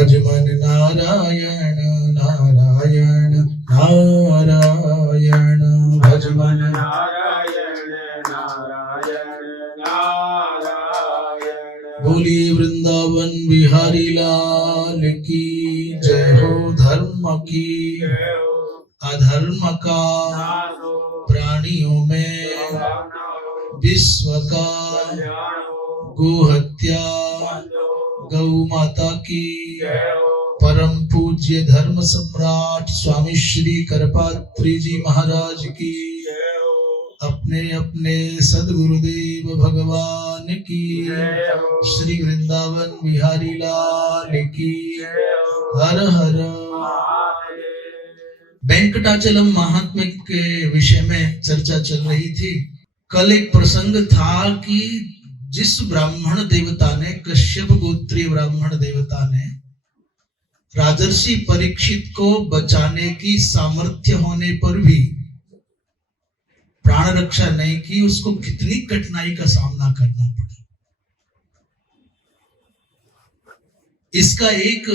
भज मन नारायण नारायण नारायण भज मन नारायण नारायण नारायण। बोलिए वृंदावन बिहारी लाल की जय हो। धर्म की अधर्म का प्राणियों में विश्व का गोहत्या गौ माता की परम पूज्य धर्म सम्राट स्वामी श्री करपात्री जी महाराज की अपने अपने सदगुरुदेव भगवान की श्री वृंदावन बिहारी लाल की हर हर। वेंकटाचलम महात्म्य के विषय में चर्चा चल रही थी। कल एक प्रसंग था कि जिस ब्राह्मण देवता ने, कश्यप गोत्रीय ब्राह्मण देवता ने राजर्षि परीक्षित को बचाने की सामर्थ्य होने पर भी प्राण रक्षा नहीं की, उसको कितनी कठिनाई का सामना करना पड़ा। इसका एक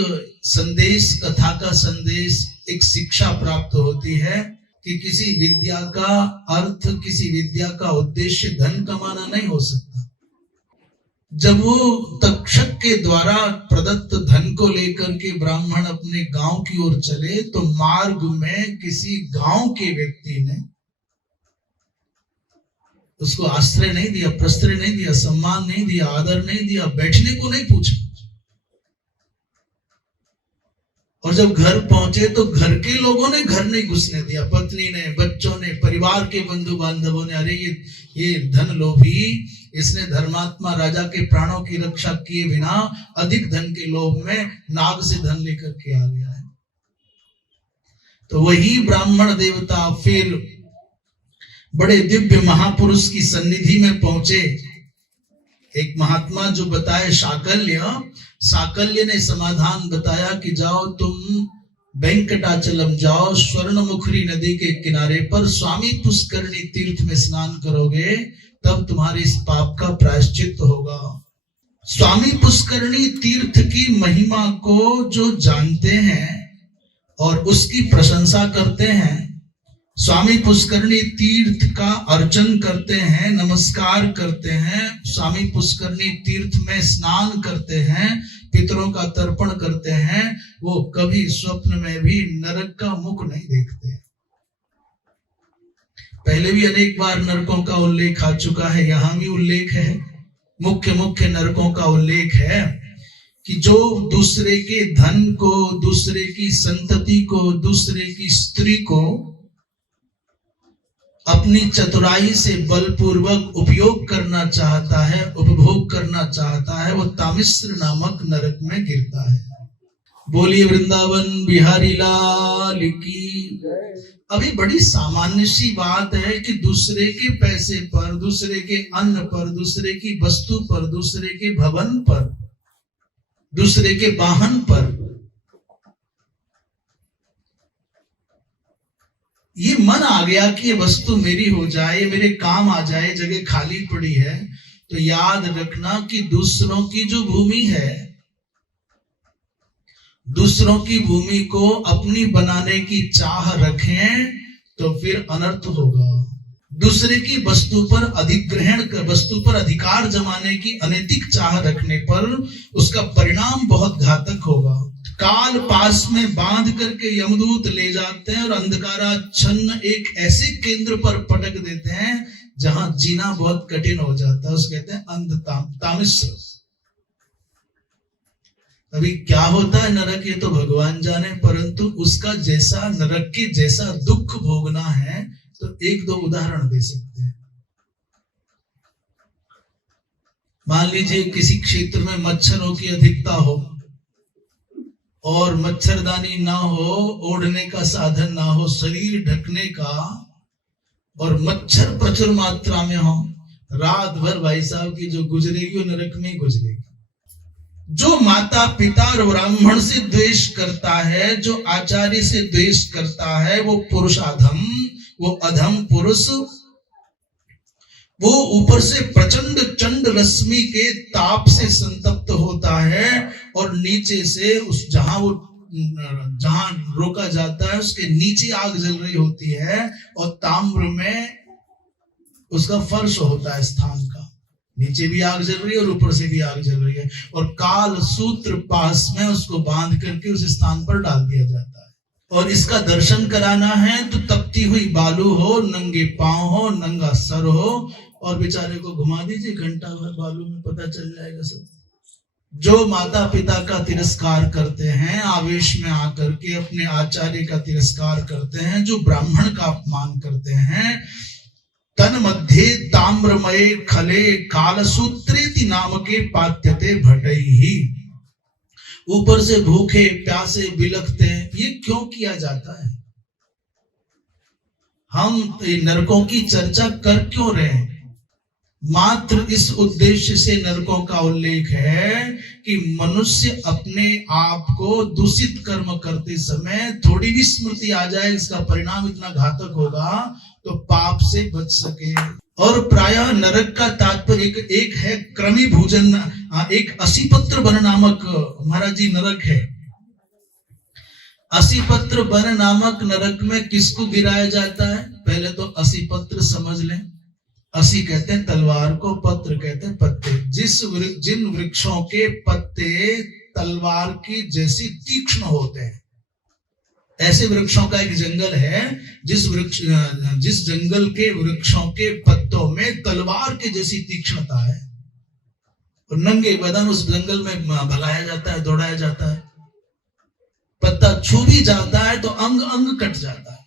संदेश, कथा का संदेश, एक शिक्षा प्राप्त होती है कि किसी विद्या का अर्थ, किसी विद्या का उद्देश्य धन कमाना नहीं हो सकता। जब वो तक्षक के द्वारा प्रदत्त धन को लेकर के ब्राह्मण अपने गांव की ओर चले तो मार्ग में किसी गांव के व्यक्ति ने उसको आश्रय नहीं दिया, प्रश्रय नहीं दिया, सम्मान नहीं दिया, आदर नहीं दिया, बैठने को नहीं पूछा। और जब घर पहुंचे तो घर के लोगों ने घर नहीं घुसने दिया, पत्नी ने, बच्चों ने, परिवार के बंधु बांधवों ने, अरे ये धन लोभी, इसने धर्मात्मा राजा के प्राणों की रक्षा किए बिना अधिक धन के लोभ में नाग से धन लेकर के आ गया है। तो वही ब्राह्मण देवता फिर बड़े दिव्य महापुरुष की सन्निधि में पहुंचे। एक महात्मा जो बताए साकल्य ने समाधान बताया कि जाओ तुम वेंकटाचलम जाओ, स्वर्णमुखरी नदी के किनारे पर स्वामी पुष्करणी तीर्थ में स्नान करोगे, तब तुम्हारे इस पाप का प्रायश्चित होगा। स्वामी पुष्करणी तीर्थ की महिमा को जो जानते हैं और उसकी प्रशंसा करते हैं, स्वामी पुष्करणी तीर्थ का अर्चन करते हैं, नमस्कार करते हैं, स्वामी पुष्करणी तीर्थ में स्नान करते हैं, पितरों का तर्पण करते हैं, वो कभी स्वप्न में भी नरक का मुख नहीं देखते। पहले भी अनेक बार नरकों का उल्लेख आ चुका है, यहां भी उल्लेख है, मुख्य नरकों का उल्लेख है कि जो दूसरे के धन को, दूसरे की संतति को, दूसरे की स्त्री को अपनी चतुराई से बलपूर्वक उपयोग करना चाहता है, उपभोग करना चाहता है, वो तामिश्र नामक नरक में गिरता है। बोलिए वृंदावन बिहारी लाल की। अभी बड़ी सामान्य सी बात है कि दूसरे के पैसे पर, दूसरे के अन्न पर, दूसरे की वस्तु पर, दूसरे के भवन पर, दूसरे के वाहन पर ये मन आ गया कि ये वस्तु मेरी हो जाए, मेरे काम आ जाए, जगह खाली पड़ी है। तो याद रखना कि दूसरों की जो भूमि है, दूसरों की भूमि को अपनी बनाने की चाह रखें तो फिर अनर्थ होगा। दूसरे की वस्तु पर अधिग्रहण कर, वस्तु पर अधिकार जमाने की अनैतिक चाह रखने पर उसका परिणाम बहुत घातक होगा। काल पास में बांध करके यमदूत ले जाते हैं और अंधकाराच्छन्न एक ऐसे केंद्र पर पटक देते हैं जहां जीना बहुत कठिन हो जाता है। उसको कहते हैं अंध तामिश्र। अभी क्या होता है नरक, ये तो भगवान जाने, परंतु उसका जैसा, नरक के जैसा दुख भोगना है तो एक दो उदाहरण दे सकते हैं। मान लीजिए किसी क्षेत्र में मच्छरों की अधिकता हो और मच्छरदानी ना हो, ओढ़ने का साधन ना हो, शरीर ढकने का, और मच्छर प्रचुर मात्रा में हो, रात भर भाई साहब की जो गुजरेगी वो नरक में ही गुजरेगी। जो माता पिता और ब्राह्मण से द्वेष करता है, जो आचार्य से द्वेष करता है, वो पुरुषाधम, वो अधम पुरुष वो ऊपर से प्रचंड चंड रश्मि के ताप से संतप्त होता है और नीचे से उस जहां रोका जाता है उसके नीचे आग जल रही होती है और ताम्र में उसका फर्श होता है स्थान का, नीचे भी आग जल रही है और ऊपर से भी आग जल रही है और काल सूत्र पास में उसको बांध करके उस स्थान पर डाल दिया जाता है। और इसका दर्शन कराना है तो तपती हुई बालू हो, नंगे पांव हो, नंगा सर हो और बेचारे को घुमा दीजिए घंटा भर बालू में, पता चल जाएगा सब। जो माता पिता का तिरस्कार करते हैं, आवेश में आकर के अपने आचार्य का तिरस्कार करते हैं, जो ब्राह्मण का अपमान करते हैं, तन मध्य ताम्रमय खले कालसूत्रेति नाम के पात्यते भटई, ऊपर से भूखे प्यासे बिलखते हैं। ये क्यों किया जाता है? हम नरकों की चर्चा कर क्यों रहे हैं? मात्र इस उद्देश्य से नरकों का उल्लेख है कि मनुष्य अपने आप को दूषित कर्म करते समय थोड़ी भी स्मृति आ जाए इसका परिणाम इतना घातक होगा तो पाप से बच सके। और प्रायः नरक का तात्पर्य एक है क्रमी भोजन, एक असीपत्र वन नामक महाराज जी नरक है। असीपत्र वन नामक नरक में किसको गिराया जाता है? पहले तो असीपत्र समझ लें, असी कहते हैं तलवार को, पत्र कहते हैं पत्ते। जिन वृक्षों के पत्ते तलवार की जैसी तीक्ष्ण होते हैं, ऐसे वृक्षों का एक जंगल है जिस जंगल के वृक्षों के पत्तों में तलवार की जैसी तीक्ष्णता है और नंगे बदन उस जंगल में भगाया जाता है, दौड़ाया जाता है। पत्ता छू भी जाता है तो अंग अंग कट जाता है।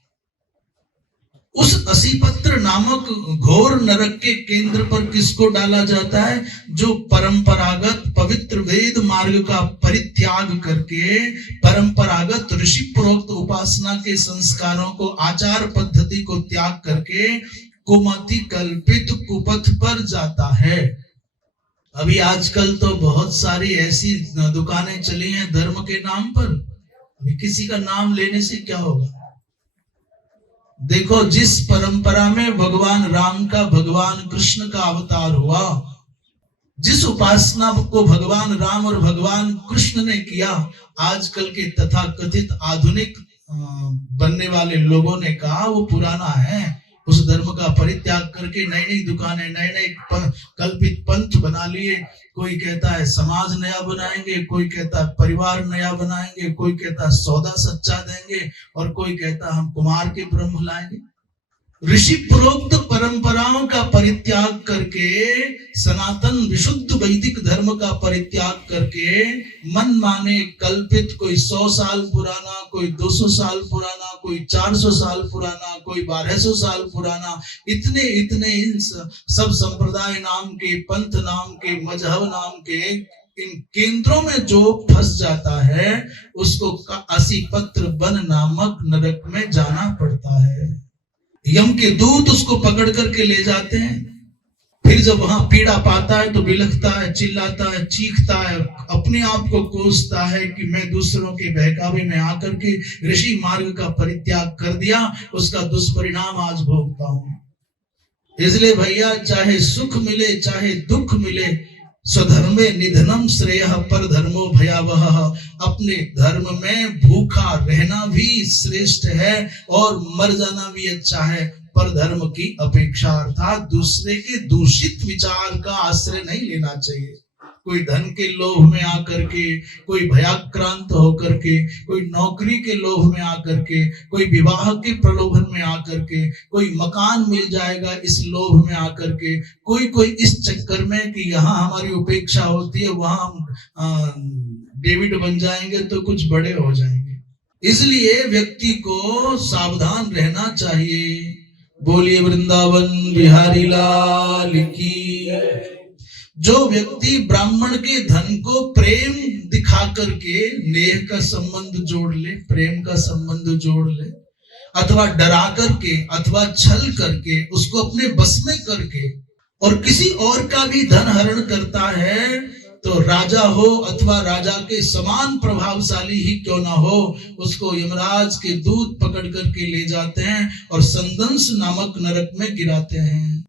उस असीपत्र नामक घोर नरक के केंद्र पर किसको डाला जाता है? जो परंपरागत पवित्र वेद मार्ग का परित्याग करके परंपरागत ऋषि प्रोक्त उपासना के संस्कारों को, आचार पद्धति को त्याग करके कुमति कल्पित कुपथ पर जाता है। अभी आजकल तो बहुत सारी ऐसी दुकानें चली हैं धर्म के नाम पर। अभी किसी का नाम लेने से क्या होगा? देखो, जिस परंपरा में भगवान राम का, भगवान कृष्ण का अवतार हुआ, जिस उपासना को भगवान राम और भगवान कृष्ण ने किया, आजकल के तथाकथित आधुनिक बनने वाले लोगों ने कहा वो पुराना है। उस धर्म का परित्याग करके नई नई दुकानें, नए नए कल्पित पंथ बना लिए। कोई कहता है समाज नया बनाएंगे, कोई कहता है परिवार नया बनाएंगे, कोई कहता है सौदा सच्चा देंगे और कोई कहता है हम कुमार के ब्रह्म लाएंगे। ऋषि प्रोक्त परंपराओं का परित्याग करके, सनातन विशुद्ध वैदिक धर्म का परित्याग करके मन माने कल्पित, कोई 100 साल पुराना, कोई 200 साल पुराना, कोई 400 साल पुराना, कोई 1200 साल पुराना, इतने सब संप्रदाय नाम के, पंथ नाम के, मजहब नाम के इन केंद्रों में जो फंस जाता है उसको असीपत्र वन नामक नरक में जाना पड़ता है। यम के दूत उसको पकड़ करके ले जाते हैं। फिर जब वहां पीड़ा पाता है तो बिलखता है, चिल्लाता है, चीखता है, अपने आप को कोसता है कि मैं दूसरों के बहकावे में आकर के ऋषि मार्ग का परित्याग कर दिया, उसका दुष्परिणाम आज भोगता हूं। इसलिए भैया, चाहे सुख मिले चाहे दुख मिले, स्वधर्मे निधनम श्रेयः पर धर्मो भयावह, अपने धर्म में भूखा रहना भी श्रेष्ठ है और मर जाना भी अच्छा है, पर धर्म की अपेक्षा, अर्थात दूसरे के दूषित विचार का आश्रय नहीं लेना चाहिए। कोई धन के लोभ में आकर के, कोई भयाक्रांत होकर के, कोई नौकरी के लोभ में आकर के, कोई विवाह के प्रलोभन में आकर के, कोई मकान मिल जाएगा इस लोभ में आकर के, कोई इस चक्कर में कि यहाँ हमारी उपेक्षा होती है, वहां हम डेविड बन जाएंगे तो कुछ बड़े हो जाएंगे। इसलिए व्यक्ति को सावधान रहना चाहिए। बोलिए वृंदावन बिहारी लाल की। जो व्यक्ति ब्राह्मण के धन को प्रेम दिखा करके नेह का संबंध जोड़ ले, प्रेम का संबंध जोड़ ले, अथवा डरा करके अथवा छल करके उसको अपने बस में करके और किसी और का भी धन हरण करता है, तो राजा हो अथवा राजा के समान प्रभावशाली ही क्यों ना हो, उसको यमराज के दूत पकड़ करके ले जाते हैं और संदंस नामक नरक में गिराते हैं।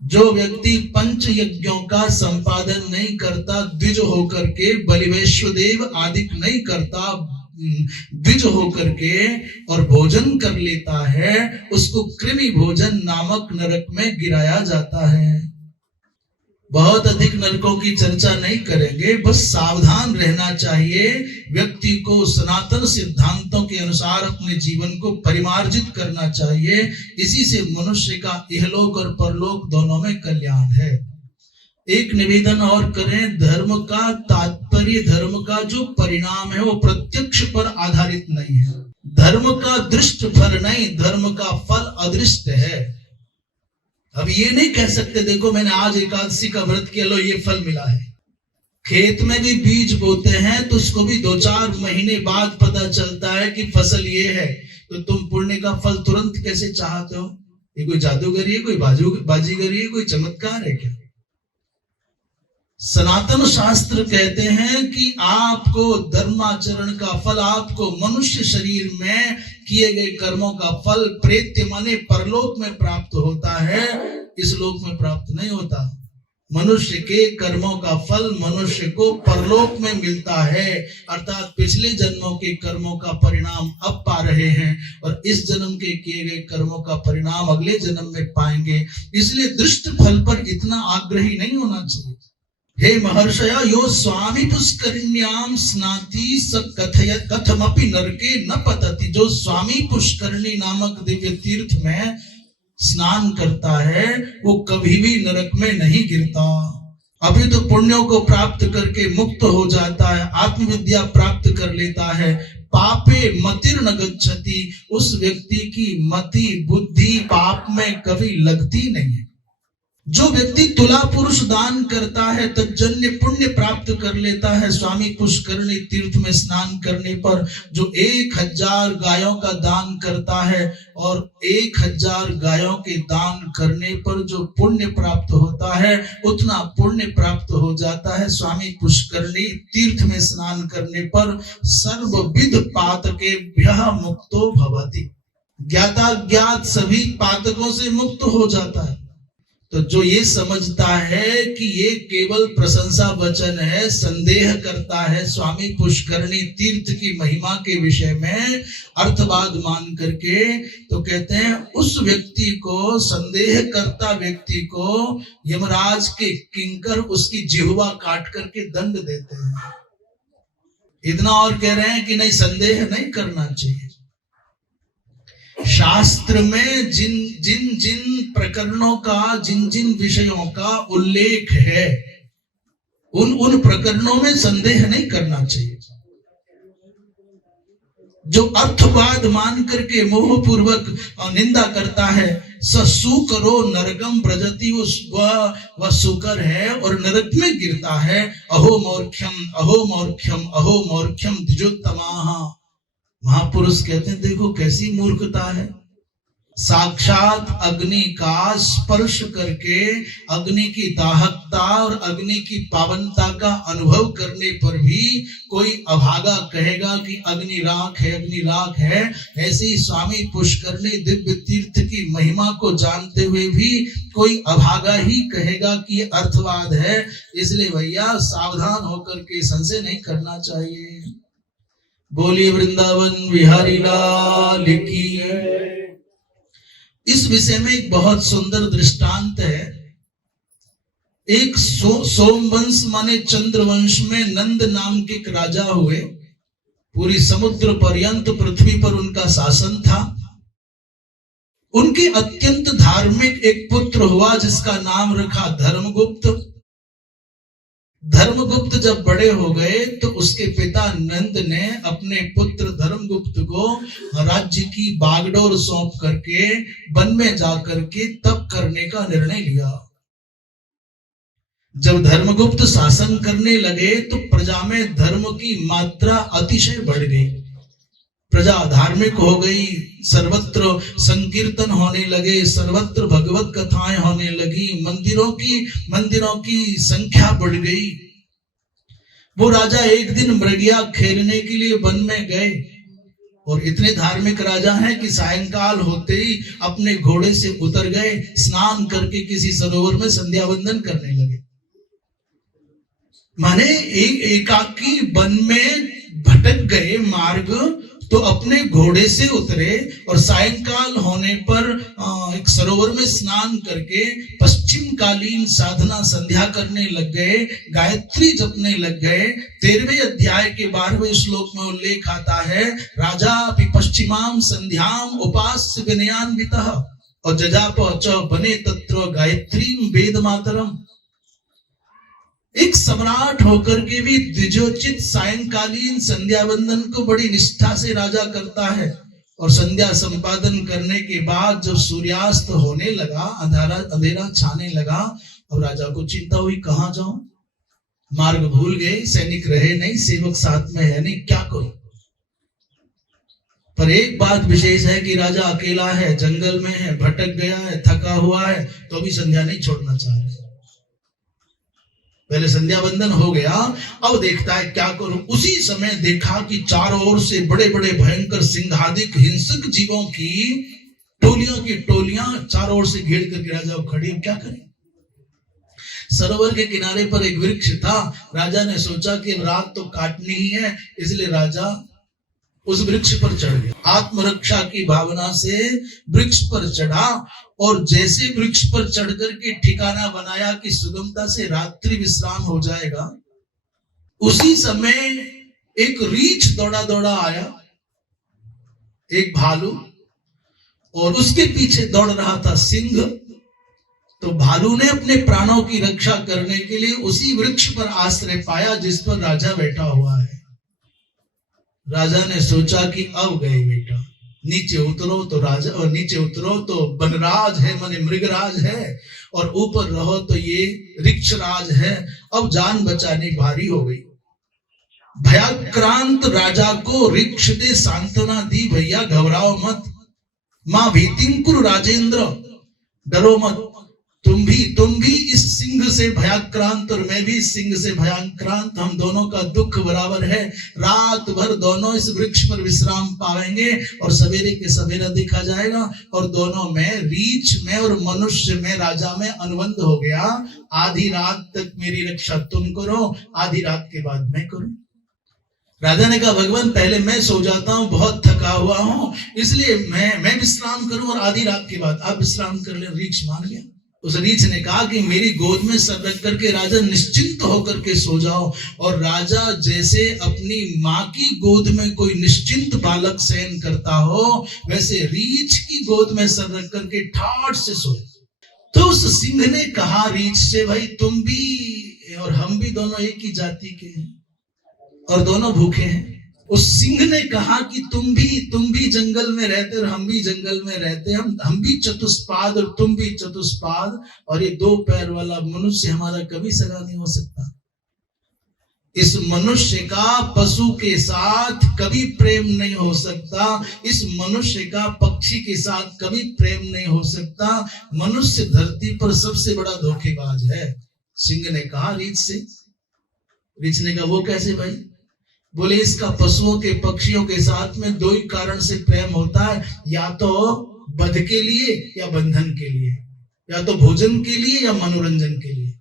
जो व्यक्ति पंच यज्ञों का संपादन नहीं करता, द्विज होकर के, बलिवैश्वदेव आदि नहीं करता, द्विज होकर के और भोजन कर लेता है, उसको कृमि भोजन नामक नरक में गिराया जाता है। बहुत अधिक नरकों की चर्चा नहीं करेंगे, बस सावधान रहना चाहिए। व्यक्ति को सनातन सिद्धांतों के अनुसार अपने जीवन को परिमार्जित करना चाहिए। इसी से मनुष्य का इहलोक और परलोक दोनों में कल्याण है। एक निवेदन और करें, धर्म का तात्पर्य, धर्म का जो परिणाम है वो प्रत्यक्ष पर आधारित नहीं है। धर्म का दृष्ट फल नहीं, धर्म का फल अदृष्ट है। अब ये नहीं कह सकते देखो मैंने आज एकादशी का व्रत किया, लो ये फल मिला है। खेत में भी बीज बोते हैं तो उसको भी 2-4 महीने बाद पता चलता है कि फसल ये है, तो तुम पुण्य का फल तुरंत कैसे चाहते हो? ये कोई जादूगरी है, कोई बाजीगरी है, कोई चमत्कार है क्या? सनातन शास्त्र कहते हैं कि आपको धर्माचरण का फल, आपको मनुष्य शरीर में किए गए कर्मों का फल प्रेत्य माने परलोक में प्राप्त होता है, इस लोक में प्राप्त नहीं होता। मनुष्य के कर्मों का फल मनुष्य को परलोक में मिलता है, अर्थात पिछले जन्मों के कर्मों का परिणाम अब पा रहे हैं और इस जन्म के किए गए कर्मों का परिणाम अगले जन्म में पाएंगे। इसलिए दृष्ट फल पर इतना आग्रही नहीं होना चाहिए। हे महर्षय, यो स्वामी पुष्करिण्याम स्नाति स कथमपि नरके न पतति। जो स्वामी पुष्करणी नामक दिव्य तीर्थ में स्नान करता है वो कभी भी नरक में नहीं गिरता। अभी तो पुण्यों को प्राप्त करके मुक्त हो जाता है, आत्मविद्या प्राप्त कर लेता है। पापे मतिर न गच्छति, उस व्यक्ति की मति बुद्धि पाप में कभी लगती नहीं है। जो व्यक्ति तुला पुरुष दान करता है तज्जन्य पुण्य प्राप्त कर लेता है। स्वामी पुष्करणी तीर्थ में स्नान करने पर जो 1000 गायों का दान करता है और 1000 गायों के दान करने पर जो पुण्य प्राप्त होता है उतना पुण्य प्राप्त हो जाता है। स्वामी पुष्करणी तीर्थ में स्नान करने पर सर्वविध पातकेभ्यः मुक्तो भवति। ज्ञाता ज्ञात सभी पातकों से मुक्त हो जाता है। तो जो ये समझता है कि ये केवल प्रशंसा वचन है, संदेह करता है स्वामी पुष्करणी तीर्थ की महिमा के विषय में अर्थवाद मान करके, तो कहते हैं उस व्यक्ति को, संदेह करता व्यक्ति को यमराज के किंकर उसकी जिह्वा काट करके दंड देते हैं। इतना और कह रहे हैं कि नहीं, संदेह नहीं करना चाहिए। शास्त्र में जिन प्रकरणों का, जिन विषयों का उल्लेख है उन प्रकरणों में संदेह नहीं करना चाहिए। जो अर्थवाद मान करके मोहपूर्वक निंदा करता है, ससु करो नरकम ब्रजति, वह सुकर है और नरक में गिरता है। अहो मौर्ख्यम अहो मौर्ख्यम अहो मौर्ख्यम द्विजोत्तमाः। महापुरुष कहते हैं देखो कैसी मूर्खता है। साक्षात अग्नि का स्पर्श करके अग्नि की दाहकता और अग्नि की पावनता का अनुभव करने पर भी कोई अभागा कहेगा कि अग्नि राख है, अग्नि राख है। ऐसे ही स्वामी पुष्करणी दिव्य तीर्थ की महिमा को जानते हुए भी कोई अभागा ही कहेगा कि ये अर्थवाद है। इसलिए भैया सावधान होकर के संशय नहीं करना चाहिए। बोलिए वृंदावन बिहारी लाल की। इस विषय में एक बहुत सुंदर दृष्टांत है। एक सोमवंश माने चंद्रवंश में नंद नाम के एक राजा हुए। पूरी समुद्र पर्यंत पृथ्वी पर उनका शासन था। उनके अत्यंत धार्मिक एक पुत्र हुआ जिसका नाम रखा धर्मगुप्त। धर्मगुप्त जब बड़े हो गए तो उसके पिता नंद ने अपने पुत्र धर्मगुप्त को राज्य की बागडोर सौंप करके वन में जाकर के तप करने का निर्णय लिया। जब धर्मगुप्त शासन करने लगे तो प्रजा में धर्म की मात्रा अतिशय बढ़ गई। प्रजा धार्मिक हो गई, सर्वत्र संकीर्तन होने लगे, सर्वत्र भगवत कथाएं होने लगी, मंदिरों की संख्या बढ़ गई। वो राजा एक दिन मृगिया खेलने के लिए वन में गए। और इतने धार्मिक राजा हैं कि सायंकाल होते ही अपने घोड़े से उतर गए, स्नान करके किसी सरोवर में संध्या वंदन करने लगे। माने एक एकाकी वन में भटक गए मार्ग, तो अपने घोड़े से उतरे और सायंकाल होने पर एक सरोवर में स्नान करके पश्चिम कालीन साधना संध्या करने लग गए, गायत्री जपने लग गए। 13वें अध्याय के 12वें श्लोक में उल्लेख आता है, राजा अपि पश्चिमाम संध्याम उपास्य विनयान्वितः और जजाप च बने तत्र गायत्रीम वेद मातरम। एक सम्राट होकर के भी द्विजोचित सायंकालीन संध्या वंदन को बड़ी निष्ठा से राजा करता है। और संध्या संपादन करने के बाद जब सूर्यास्त होने लगा, अंधेरा छाने लगा, और राजा को चिंता हुई, कहां जाऊं, मार्ग भूल गए, सैनिक रहे नहीं, सेवक साथ में है नहीं, क्या करूं। पर एक बात विशेष है कि राजा अकेला है, जंगल में है, भटक गया है, थका हुआ है, तो अभी संध्या नहीं छोड़ना चाह रहा। पहले संध्या वंदन हो गया, अब देखता है क्या करूं। उसी समय देखा कि चारों ओर से बड़े बड़े भयंकर सिंहादिक हिंसक जीवों की टोलियां चारों ओर से घेर करके राजा खड़ी, क्या करें। सरोवर के किनारे पर एक वृक्ष था, राजा ने सोचा कि रात तो काटनी ही है, इसलिए राजा उस वृक्ष पर चढ़ गया। आत्मरक्षा की भावना से वृक्ष पर चढ़ा, और जैसे वृक्ष पर चढ़कर के ठिकाना बनाया कि सुगमता से रात्रि विश्राम हो जाएगा, उसी समय एक रीछ दौड़ा दौड़ा आया, एक भालू, और उसके पीछे दौड़ रहा था सिंह। तो भालू ने अपने प्राणों की रक्षा करने के लिए उसी वृक्ष पर आश्रय पाया जिस पर राजा बैठा हुआ है। राजा ने सोचा कि अब गए बेटा, नीचे उतरो तो राजा, और नीचे उतरो तो वनराज है, माने मृगराज है, और ऊपर रहो तो ये ऋक्षराज है। अब जान बचानी भारी हो गई। भयाक्रांत राजा को ऋक्ष ने सांत्वना दी, भैया घबराओ मत, मां भीतिं कुरु राजेंद्र, डरो मत, तुम भी इस सिंह से भयाक्रांत और मैं भी सिंह से भयाक्रांत, हम दोनों का दुख बराबर है। रात भर दोनों इस वृक्ष पर विश्राम पाएंगे और सवेरे के सवेरा देखा जाएगा, और दोनों में, रीछ में और मनुष्य में, राजा में अनुबंध हो गया। आधी रात तक मेरी रक्षा तुम करो, आधी रात के बाद मैं करूं। राजा ने कहा, भगवान पहले मैं सो जाता हूं, बहुत थका हुआ हूं, इसलिए मैं विश्राम करूं, और आधी रात के बाद आप विश्राम कर ले। रीछ मान गया। उस रीछ ने कहा कि मेरी गोद में सर रख करके राजा निश्चिंत होकर के सो जाओ। और राजा जैसे अपनी माँ की गोद में कोई निश्चिंत बालक शयन करता हो, वैसे रीछ की गोद में सर रख करके ठाठ से सोए। तो उस सिंह ने कहा रीछ से, भाई तुम भी और हम भी दोनों एक ही जाति के हैं और दोनों भूखे हैं। उस सिंह ने कहा कि तुम भी जंगल में रहते और हम भी जंगल में रहते, हम भी चतुष्पाद और तुम भी चतुष्पाद, और ये 2 पैर वाला मनुष्य हमारा कभी सगा नहीं हो सकता। इस मनुष्य का पशु के साथ कभी प्रेम नहीं हो सकता, इस मनुष्य का पक्षी के साथ कभी प्रेम नहीं हो सकता। मनुष्य धरती पर सबसे बड़ा धोखेबाज है। सिंह ने कहा रीछ से। रीछ ने कहा, वो कैसे भाई? बोले, इसका पशुओं के, पक्षियों के साथ में 2 ही कारण से प्रेम होता है, या तो वध के लिए या बंधन के लिए, या तो भोजन के लिए या मनोरंजन के लिए।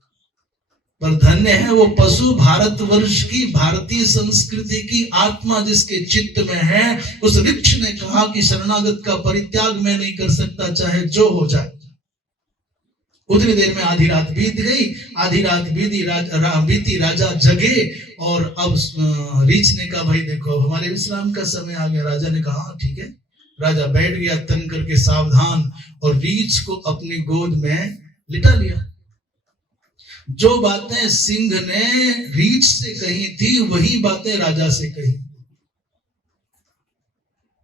पर धन्य है वो पशु, भारतवर्ष की, भारतीय संस्कृति की आत्मा जिसके चित्त में है। उस वृक्ष ने कहा कि शरणागत का परित्याग मैं नहीं कर सकता, चाहे जो हो जाए। उतनी देर में आधी रात बीत गई। आधी रात बीती, राजा जगे, और अब रीछ ने कहा, भाई देखो हमारे विश्राम का समय आ गया। राजा ने कहा ठीक है। राजा बैठ गया तन करके सावधान, और रीछ को अपनी गोद में लिटा लिया। जो बातें सिंह ने रीछ से कही थी, वही बातें राजा से कही।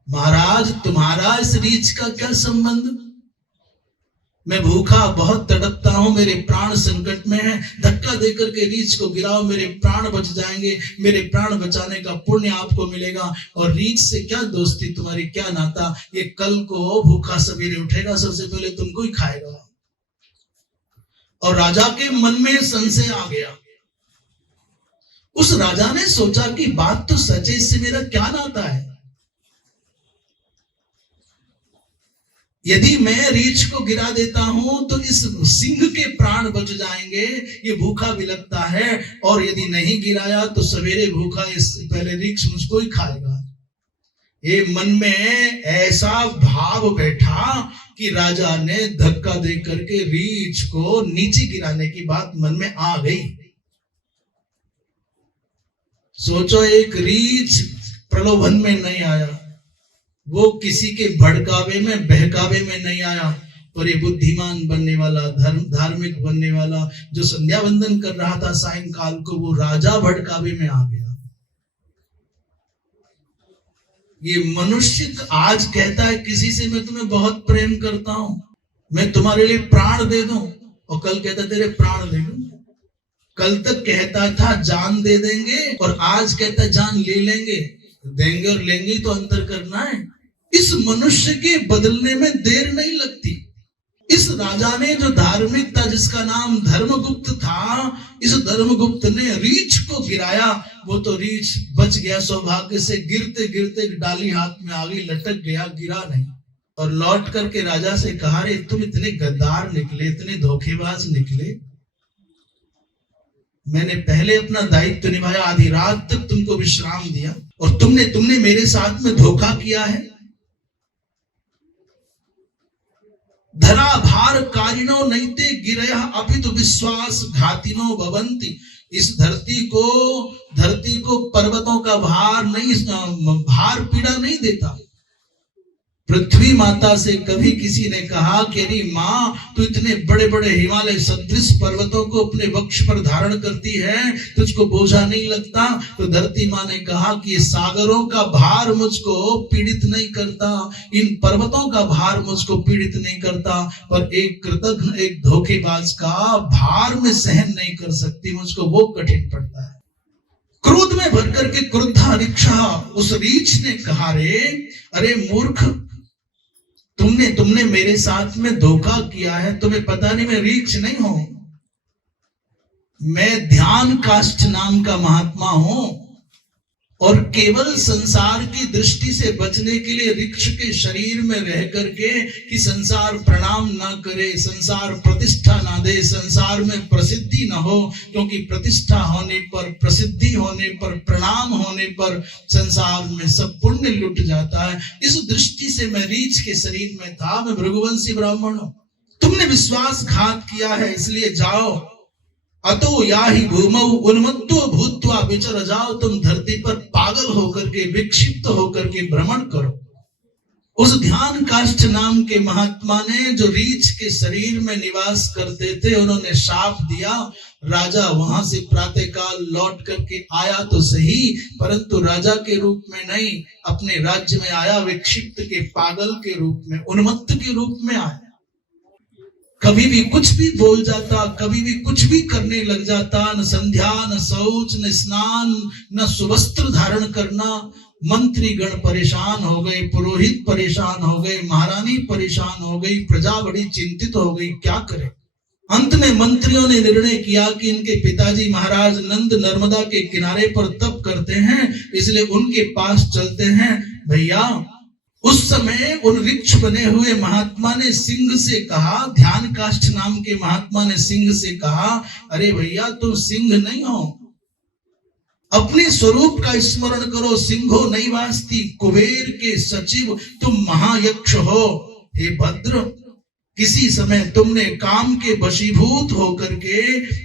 महाराज, तुम्हारा इस रीछ का क्या संबंध? मैं भूखा बहुत तड़पता हूं, मेरे प्राण संकट में है, धक्का देकर के रीछ को गिराओ, मेरे प्राण बच जाएंगे, मेरे प्राण बचाने का पुण्य आपको मिलेगा। और रीछ से क्या दोस्ती तुम्हारी, क्या नाता? ये कल को भूखा सवेरे उठेगा, सबसे पहले तुमको ही खाएगा। और राजा के मन में संशय आ गया। उस राजा ने सोचा कि बात तो सच है, इससे मेरा क्या नाता है? यदि मैं रीछ को गिरा देता हूं तो इस सिंह के प्राण बच जाएंगे, ये भूखा भी लगता है, और यदि नहीं गिराया तो सवेरे भूखा इस पहले रीछ मुझको ही खाएगा। ये मन में ऐसा भाव बैठा कि राजा ने धक्का दे करके रीछ को नीचे गिराने की बात मन में आ गई। सोचो, एक रीछ प्रलोभन में नहीं आया, वो किसी के भड़कावे में बहकावे में नहीं आया, पर ये बुद्धिमान बनने वाला, धार्मिक बनने वाला, जो संध्या वंदन कर रहा था सायंकाल को, वो राजा भड़कावे में आ गया। ये मनुष्य आज कहता है किसी से मैं तुम्हें बहुत प्रेम करता हूं, मैं तुम्हारे लिए प्राण दे दूं, और कल कहता तेरे प्राण ले लूं। कल तक कहता था जान दे देंगे, और आज कहता जान ले लेंगे। देंगे और लेंगे तो अंतर करना है। इस मनुष्य के बदलने में देर नहीं लगती। इस राजा ने, जो धार्मिक था, जिसका नाम धर्मगुप्त था, इस धर्मगुप्त ने रीछ को गिराया। वो तो रीछ बच गया सौभाग्य से, गिरते गिरते डाली हाथ में आ गई, लटक गया, गिरा नहीं। और लौट करके राजा से कहा, रे तुम इतने गद्दार निकले, इतने धोखेबाज निकले, मैंने पहले अपना दायित्व निभाया, आधी रात तक तुमको विश्राम दिया, और तुमने मेरे साथ में धोखा किया है। धरा भार कारिणो नैते गिरया अपितु विश्वास घातिनो भवन्ति। इस धरती को पर्वतों का भार नहीं, भार पीड़ा नहीं देता। पृथ्वी माता से कभी किसी ने कहा कि अरे माँ, तू इतने बड़े बड़े हिमालय सदृश पर्वतों को अपने वक्ष पर धारण करती है, तुझको बोझा नहीं लगता? तो धरती माँ ने कहा कि ये सागरों का भार मुझको पीड़ित नहीं करता, इन पर्वतों का भार मुझको पीड़ित नहीं करता, पर एक कृतघ्न, एक धोखेबाज का भार में सहन नहीं कर सकती, मुझको वो कठिन पड़ता है। क्रोध में भर करके क्रुद्धा रीक्षा, उस रीछ ने कहा, अरे मूर्ख, तुमने मेरे साथ में धोखा किया है। तुम्हें पता नहीं मैं रीछ नहीं हूं, मैं ध्यान काष्ठ नाम का महात्मा हूं, और केवल संसार की दृष्टि से बचने के लिए वृक्ष के शरीर में रह करके कि संसार प्रणाम ना करे, संसार प्रतिष्ठा ना दे, संसार में प्रसिद्धि ना हो, क्योंकि प्रतिष्ठा होने पर, प्रसिद्धि होने पर, प्रणाम होने पर संसार में सब पुण्य लुट जाता है। इस दृष्टि से मैं रीछ के शरीर में था, मैं भृगुवंशी ब्राह्मण हूं। तुमने विश्वासघात किया है, इसलिए जाओ, अतो याहि भूमौ उन्मत्तो भूत्वा विचर जाओ, तुम धरती पर पागल होकर के, विक्षिप्त होकर के भ्रमण करो। उस ध्यान काष्ठ नाम के महात्मा ने, जो रीछ के शरीर में निवास करते थे, उन्होंने शाप दिया। राजा वहां से प्रातःकाल लौट करके आया तो सही, परंतु राजा के रूप में नहीं, अपने राज्य में आया विक्षिप्त के, पागल के रूप में, उन्मत्त के रूप में आया। कभी भी कुछ भी बोल जाता, कभी भी कुछ भी करने लग जाता, न संध्या, न शौच, न स्नान, न सुवस्त्र धारण करना। मंत्री गण परेशान हो गए, पुरोहित परेशान हो गए, महारानी परेशान हो गई, प्रजा बड़ी चिंतित हो गई, क्या करे। अंत में मंत्रियों ने निर्णय किया कि इनके पिताजी महाराज नंद नर्मदा के किनारे पर तप करते हैं, इसलिए उनके पास चलते हैं। भैया, उस समय उन वृक्ष बने हुए महात्मा ने सिंह से कहा, ध्यान काष्ठ नाम के महात्मा ने सिंह से कहा, अरे भैया, तुम सिंह नहीं हो, अपने स्वरूप का स्मरण करो। सिंहो नहीं वास्ती, कुबेर के सचिव तुम महायक्ष हो। हे भद्र, किसी समय तुमने काम के वशीभूत होकर के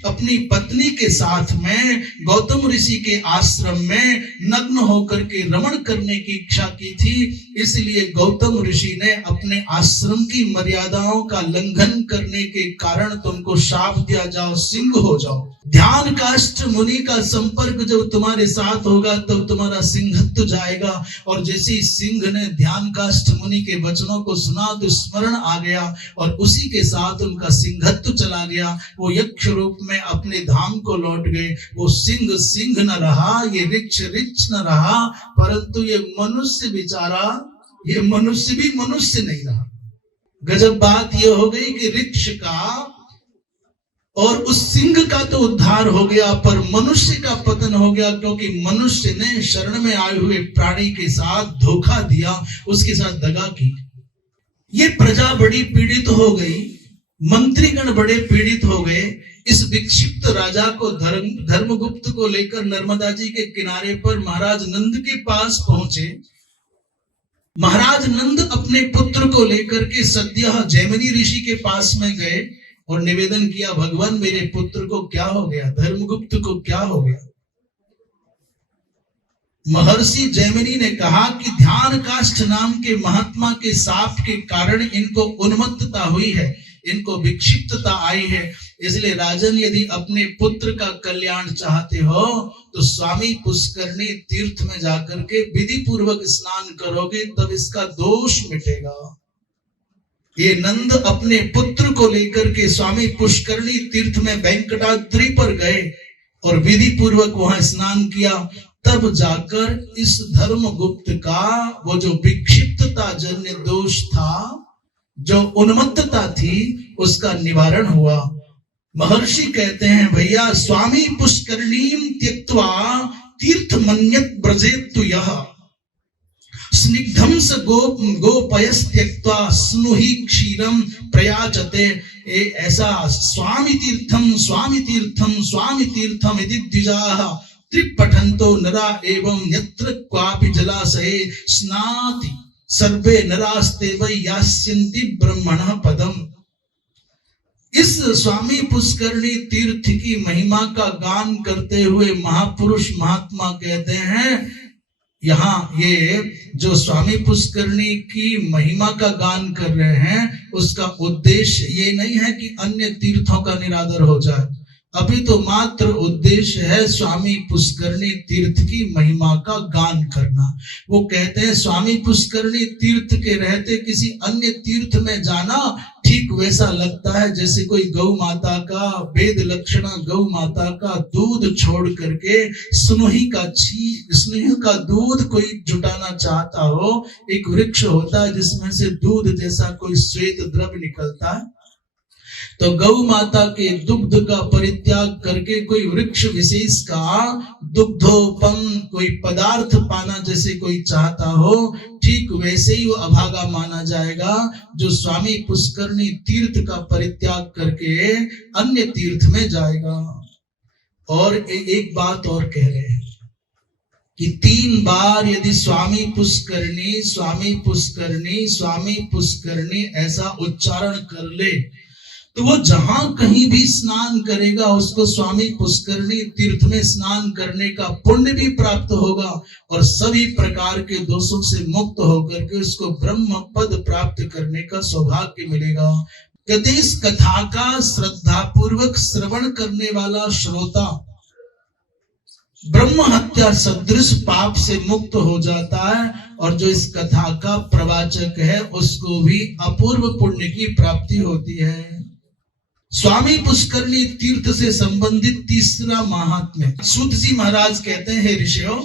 अपनी पत्नी के साथ में गौतम ऋषि के आश्रम में नग्न होकर के रमण करने की इच्छा की थी, इसलिए गौतम ऋषि ने अपने आश्रम की मर्यादाओं का लंघन करने के कारण तुमको शाप दिया, जाओ सिंह हो जाओ। ध्यान काष्ठ मुनि का संपर्क जब तुम्हारे साथ होगा तब तुम्हारा सिंहत्व जाएगा। और जैसे सिंह ने ध्यान काष्ठ मुनि के वचनों को सुना तो स्मरण आ गया, और उसी के साथ उनका सिंहत्व चला गया। वो यक्ष रूप में अपने धाम को लौट गए। वो सिंह सिंह न रहा, ये ऋक्ष ऋक्ष न रहा, परंतु ये मनुष्य बेचारा, ये मनुष्य भी मनुष्य नहीं रहा। गजब बात यह हो गई कि ऋक्ष का और उस सिंह का तो उद्धार हो गया, पर मनुष्य का पतन हो गया, क्योंकि मनुष्य ने शरण में आए हुए प्राणी के साथ धोखा दिया, उसके साथ दगा की। ये प्रजा बड़ी पीड़ित हो गई, मंत्रीगण बड़े पीड़ित हो गए। इस विक्षिप्त राजा को धर्मगुप्त को लेकर नर्मदा जी के किनारे पर महाराज नंद के पास पहुंचे। महाराज नंद अपने पुत्र को लेकर के सद्यः जैमिनी ऋषि के पास में गए और निवेदन किया, भगवान मेरे पुत्र को क्या हो गया, धर्मगुप्त को क्या हो गया। महर्षि जैमिनी ने कहा कि ध्यान काष्ठ नाम के महात्मा के शाप के कारण इनको उन्मत्तता हुई है, इनको विक्षिप्तता आई है। इसलिए राजन यदि अपने पुत्र का कल्याण चाहते हो तो स्वामी पुष्करणी तीर्थ में जाकर के विधि पूर्वक स्नान करोगे, तब इसका दोष मिटेगा। ये नंद अपने पुत्र को लेकर के स्वामी पुष्करणी तीर्थ में वेंकटाद्रि पर गए और विधि पूर्वक वहां स्नान किया। तब जाकर इस धर्मगुप्त का वो जो विक्षिप्तता जन्य दोष था, जो उन्मत्तता थी, उसका निवारण हुआ। महर्षि कहते हैं, भैया स्वामी पुष्करणीम त्यक्त्वा तीर्थ मन्यत ब्रजेतु यः स्निग्धं स गोपयस् त्यक्त्वा स्नुहि क्षीरम प्रयाचते। ऐसा स्वामी तीर्थम स्वामी तीर्थम स्वामी तीर्थम इति द्विजाः त्रिपठन्तो नरा एवं यत्र क्वापि जलाशये स्नाति सर्वे नरास्ते वै यास्यन्ति ब्रह्मणः पदम। इस स्वामी पुष्करणी तीर्थ की महिमा का गान करते हुए महापुरुष महात्मा कहते हैं, यहाँ ये जो स्वामी पुष्करणी की महिमा का गान कर रहे हैं, उसका उद्देश्य ये नहीं है कि अन्य तीर्थों का निरादर हो जाए, अभी तो मात्र उद्देश्य है स्वामी पुष्करणी तीर्थ की महिमा का गान करना। वो कहते हैं स्वामी पुष्करणी तीर्थ के रहते किसी अन्य तीर्थ में जाना ठीक वैसा लगता है जैसे कोई गौ माता का, वेद लक्षणा गौ माता का दूध छोड़ करके स्नुही का दूध कोई जुटाना चाहता हो। एक वृक्ष होता है जिसमें से दूध जैसा कोई श्वेत द्रव्य निकलता है, तो गौ माता के दुग्ध का परित्याग करके कोई वृक्ष विशेष का दुग्धोपम कोई पदार्थ पाना जैसे कोई चाहता हो, ठीक वैसे ही वो अभागा माना जाएगा जो स्वामी पुष्करणी तीर्थ का परित्याग करके अन्य तीर्थ में जाएगा। और एक बात और कह रहे हैं कि 3 बार यदि स्वामी पुष्करणी स्वामी पुष्करणी स्वामी पुष्करणी ऐसा उच्चारण कर ले तो वो जहां कहीं भी स्नान करेगा उसको स्वामी पुष्करणी तीर्थ में स्नान करने का पुण्य भी प्राप्त होगा और सभी प्रकार के दोषों से मुक्त होकर के उसको ब्रह्म पद प्राप्त करने का सौभाग्य मिलेगा। यदि इस कथा का श्रद्धा पूर्वक श्रवण करने वाला श्रोता ब्रह्म हत्या सदृश पाप से मुक्त हो जाता है और जो इस कथा का प्रवाचक है उसको भी अपूर्व पुण्य की प्राप्ति होती है। स्वामी पुष्करणी तीर्थ से संबंधित तीसरा महात्म्य, सूत जी महाराज कहते हैं, ऋषियों,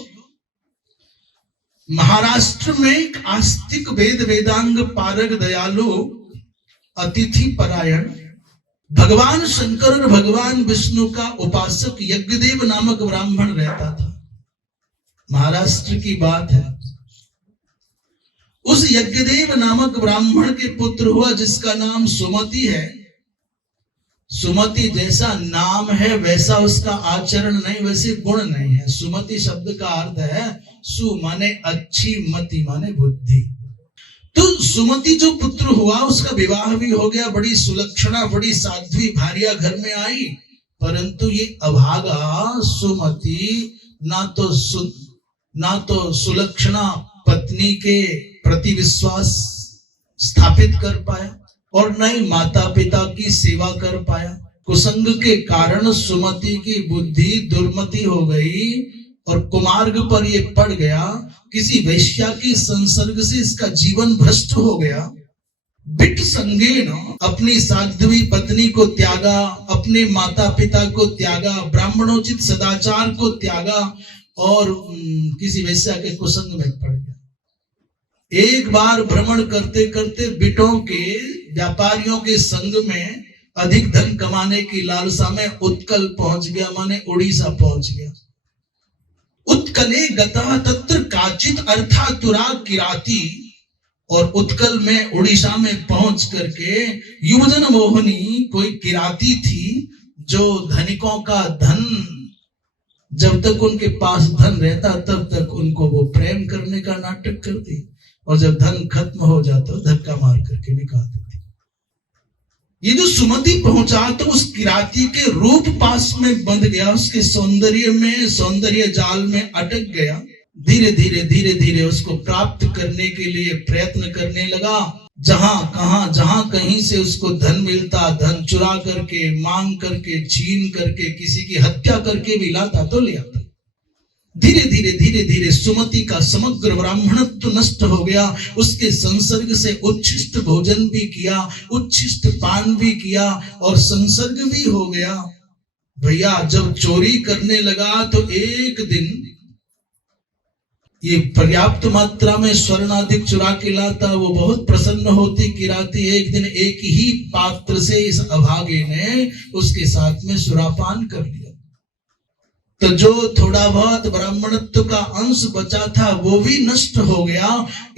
महाराष्ट्र में एक आस्तिक वेद वेदांग पारग दयालु अतिथि परायण भगवान शंकर और भगवान विष्णु का उपासक यज्ञदेव नामक ब्राह्मण रहता था। महाराष्ट्र की बात है। उस यज्ञदेव नामक ब्राह्मण के पुत्र हुआ जिसका नाम सुमति है। सुमति जैसा नाम है वैसा उसका आचरण नहीं, वैसे गुण नहीं है। सुमति शब्द का अर्थ है सु माने अच्छी, मति माने बुद्धि। तो सुमति जो पुत्र हुआ उसका विवाह भी हो गया, बड़ी सुलक्षणा बड़ी साध्वी भार्या घर में आई, परंतु ये अभागा सुमति ना तो सुलक्षणा पत्नी के प्रति विश्वास स्थापित कर पाया और न ही माता पिता की सेवा कर पाया। कुसंग के कारण सुमति की बुद्धि दुर्मति हो गई और कुमार्ग पर ये पड़ गया। किसी वैश्या की संसर्ग से इसका जीवन भ्रष्ट हो गया। बिट संगेन अपनी साध्वी पत्नी को त्यागा, अपने माता पिता को त्यागा, ब्राह्मणोचित सदाचार को त्यागा और किसी वैश्या के कुसंग में पड़ गया। एक बार भ्रमण करते करते बिटों के व्यापारियों के संग में अधिक धन कमाने की लालसा में उत्कल पहुंच गया, माने उड़ीसा पहुंच गया। उत्कले गता तत्र काचित अर्थातुरा किराती और उत्कल में उड़ीसा में पहुंच करके युवजन मोहिनी कोई किराती थी जो धनिकों का धन, जब तक उनके पास धन रहता तब तक उनको वो प्रेम करने का नाटक करती, और जब धन खत्म हो जाता धक्का मार करके निकाल देती। ये जो सुमति पहुंचा तो उस किराती के रूप पास में बंध गया, उसके सौंदर्य में, सौंदर्य जाल में अटक गया। धीरे धीरे उसको प्राप्त करने के लिए प्रयत्न करने लगा। जहां कहीं से उसको धन मिलता, धन चुरा करके, मांग करके, छीन करके, किसी की हत्या करके भी लाता तो ले आता। धीरे धीरे सुमति का समग्र ब्राह्मणत्व नष्ट हो गया। उसके संसर्ग से उच्छिष्ट भोजन भी किया, उच्छिष्ट पान भी किया और संसर्ग भी हो गया। भैया जब चोरी करने लगा तो एक दिन ये पर्याप्त मात्रा में स्वर्ण आदि चुरा के लाता, वो बहुत प्रसन्न होती किराती। एक दिन एक ही पात्र से इस अभागे ने उसके साथ में सुरापान कर लिया, तो जो थोड़ा बहुत ब्राह्मणत्व का अंश बचा था वो भी नष्ट हो गया।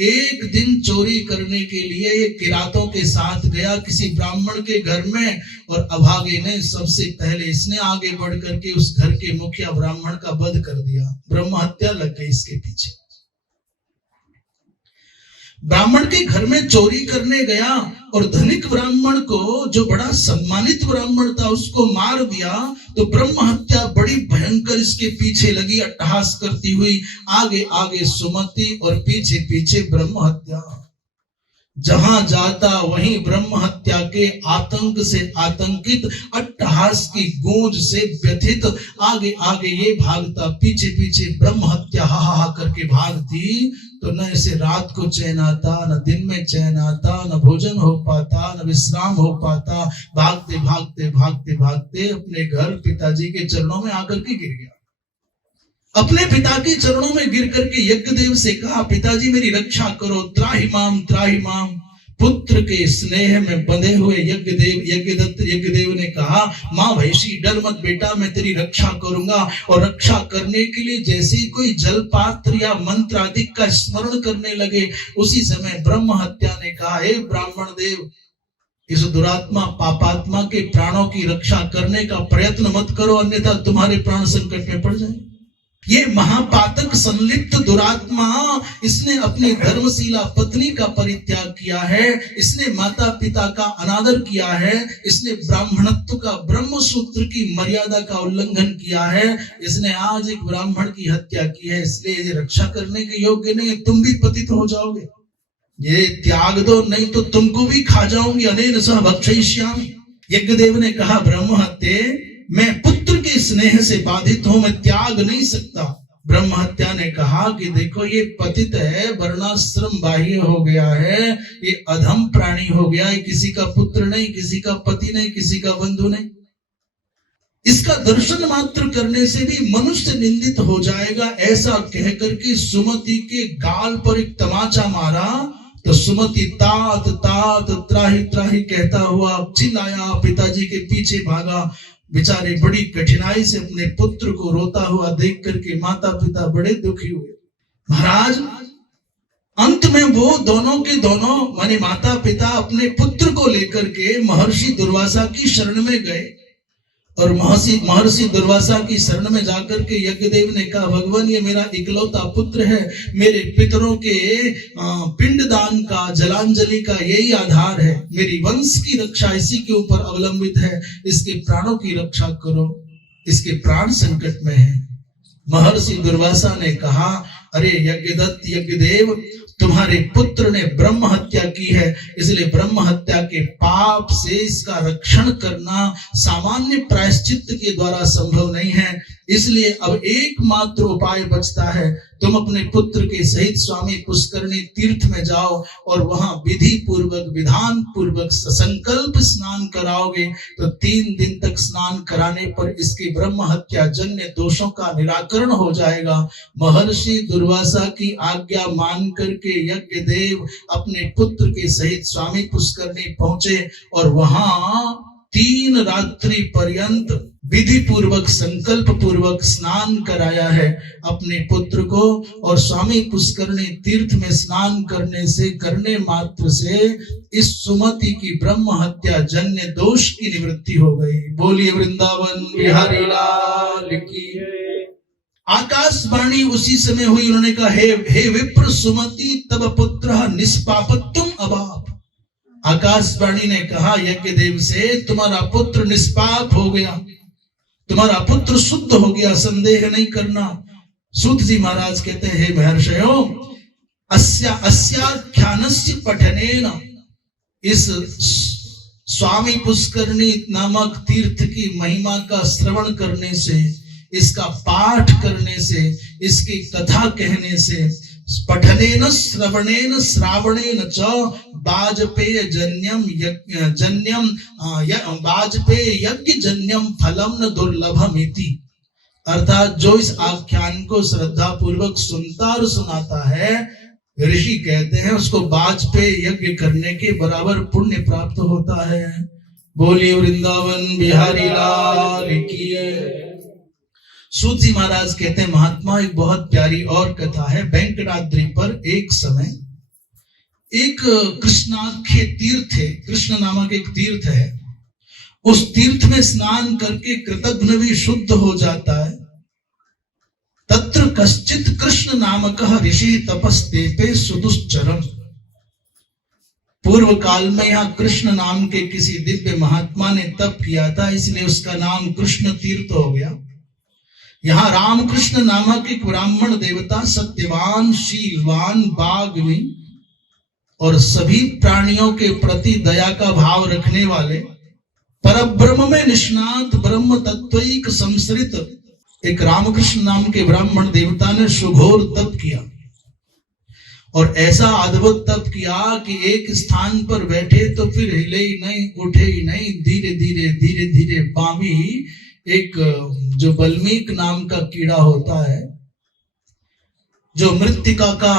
एक दिन चोरी करने के लिए ये किरातों के साथ गया किसी ब्राह्मण के घर में, और अभागे ने सबसे पहले इसने आगे बढ़ करके उस घर के मुखिया ब्राह्मण का वध कर दिया। ब्रह्म हत्या लग गई इसके पीछे। ब्राह्मण के घर में चोरी करने गया और धनिक ब्राह्मण को, जो बड़ा सम्मानित ब्राह्मण था, उसको मार दिया। तो ब्रह्म हत्या बड़ी भयंकर इसके पीछे लगी, अट्टहास करती हुई। आगे आगे सुमति और पीछे पीछे ब्रह्म हत्या। जहां जाता वहीं ब्रह्म हत्या के आतंक से आतंकित, अट्टहास की गूंज से व्यथित, आगे आगे ये भागता, पीछे पीछे ब्रह्म हत्या हा हा करके भागती। तो न इसे रात को चैन आता, न दिन में चैन आता, न भोजन हो पाता, न विश्राम हो पाता। भागते भागते भागते भागते अपने घर पिताजी के चरणों में आकर के गिर गया। अपने पिता के चरणों में गिर करके यज्ञदेव से कहा, पिताजी मेरी रक्षा करो, त्राहि माम त्राहि माम। पुत्र के स्नेह में बंधे हुए यज्ञदेव ने कहा, माँ भैंसी डर मत बेटा, मैं तेरी रक्षा करूंगा। और रक्षा करने के लिए जैसे ही कोई जल पात्र या मंत्र आदि का स्मरण करने लगे, उसी समय ब्रह्म हत्या ने कहा, हे ब्राह्मण देव, इस दुरात्मा पापात्मा के प्राणों की रक्षा करने का प्रयत्न मत करो, अन्यथा तुम्हारे प्राण संकट में पड़ जाए। ये महापातक संलिप्त दुरात्मा, इसने अपनी धर्मशीला पत्नी का परित्याग किया है, इसने माता पिता का अनादर किया है, इसने ब्राह्मणत्व का, ब्रह्म सूत्र की मर्यादा का उल्लंघन किया है, इसने आज एक ब्राह्मण की हत्या की है, इसलिए ये रक्षा करने के योग्य नहीं। तुम भी पतित हो जाओगे, ये त्याग दो, नहीं तो तुमको भी खा जाऊंगी। अनेन सह भक्षयिष्यामि। यज्ञदेव ने कहा, ब्रह्म हत्ये, मैं पुत्र के स्नेह से बाधित हूं, मैं त्याग नहीं सकता। ब्रह्म हत्या ने कहा कि देखो ये पतित है, वर्णाश्रम बाह्य हो गया है, ये अधम प्राणी हो गया है, किसी का पुत्र नहीं, किसी का पति नहीं, किसी का बंधु नहीं। इसका दर्शन मात्र करने से भी मनुष्य निंदित हो जाएगा। ऐसा कहकर के सुमति के गाल पर एक तमाचा मारा तो सुमति तात तात त्राहि त्राहि कहता हुआ चिल्लाया, पिताजी के पीछे भागा। बेचारे बड़ी कठिनाई से अपने पुत्र को रोता हुआ देख करके माता पिता बड़े दुखी हुए। महाराज अंत में वो दोनों के दोनों माने माता पिता अपने पुत्र को लेकर के महर्षि दुर्वासा की शरण में गए, और महर्षि दुर्वासा की शरण में जाकर के यज्ञदेव ने कहा, भगवान ये मेरा इकलौता पुत्र है, मेरे पितरों के पिंडदान का, जलांजलि का यही आधार है, मेरी वंश की रक्षा इसी के ऊपर अवलंबित है, इसके प्राणों की रक्षा करो, इसके प्राण संकट में है। महर्षि दुर्वासा ने कहा, अरे यज्ञदत्त यज्ञदेव, तुम्हारे पुत्र ने ब्रह्म हत्या की है, इसलिए ब्रह्म हत्या के पाप से इसका रक्षण करना सामान्य प्रायश्चित्त के द्वारा संभव नहीं है। इसलिए अब एकमात्र उपाय बचता है, तुम अपने पुत्र के सहित स्वामी पुष्करणी तीर्थ में जाओ और वहां विधि पूर्वक, विधान पूर्वक संकल्प स्नान कराओगे तो 3 दिन तक स्नान कराने पर इसके ब्रह्म हत्या जन्य दोषों का निराकरण हो जाएगा। महर्षि दुर्वासा की आज्ञा मान करके यज्ञदेव अपने पुत्र के सहित स्वामी पुष्करणी पहुंचे और वहां 3 रात्रि पर्यंत विधि पूर्वक संकल्प पूर्वक स्नान कराया है अपने पुत्र को, और स्वामी पुष्करणी तीर्थ में स्नान करने मात्र से इस सुमति की ब्रह्म हत्या जन्य दोष की निवृत्ति हो गई। बोलिए वृंदावन बिहारी लाल की। आकाशवाणी उसी समय हुई, उन्होंने कहा हे विप्र सुमति तब पुत्र निष्पापत्वम अवाप। आकाशवाणी ने कहा यज्ञ देव से, तुम्हारा पुत्र निष्पाप हो गया, तुम्हारा पुत्र शुद्ध हो गया, संदेह नहीं करना। सूत जी महाराज कहते हैं, हे महर्षयों, अस्याख्यानस्य पठनेन, इस स्वामी पुष्करणी नामक तीर्थ की महिमा का श्रवण करने से, इसका पाठ करने से, इसकी कथा कहने से, पठनेन श्रवणेन श्रावणेन च वाजपेय यज्ञ जन्यम फलम न दुर्लभमिति। अर्थात जो इस आख्यान को श्रद्धा पूर्वक सुनता और सुनाता है, ऋषि कहते हैं उसको वाजपेय यज्ञ करने के बराबर पुण्य प्राप्त होता है। बोलिए वृंदावन बिहारी लाल की। सूत जी महाराज कहते हैं, महात्मा एक बहुत प्यारी और कथा है। वेंकटाद्रि पर एक समय एक कृष्णाख्य तीर्थ है, कृष्ण नामक एक तीर्थ है। उस तीर्थ में स्नान करके कृतघ्न भी शुद्ध हो जाता है। तत्र कश्चित कृष्ण नामकः ऋषि तपस्तेपे सुदुश्चरम। पूर्व काल में यहाँ कृष्ण नाम के किसी दिव्य महात्मा ने तप किया था, इसलिए उसका नाम कृष्ण तीर्थ हो गया। यहाँ रामकृष्ण नामक एक ब्राह्मण देवता, सत्यवान, शीलवान, बाग्मी और सभी प्राणियों के प्रति दया का भाव रखने वाले, परब्रह्म में निष्णात, ब्रह्म तत्वैक संसृत एक रामकृष्ण नाम के ब्राह्मण देवता ने सुघोर तप किया। और ऐसा अद्भुत तप किया कि एक स्थान पर बैठे तो फिर हिले ही नहीं, उठे ही नहीं, धीरे धीरे बामी एक जो बल्मीक नाम का कीड़ा होता है, जो मृत्तिका का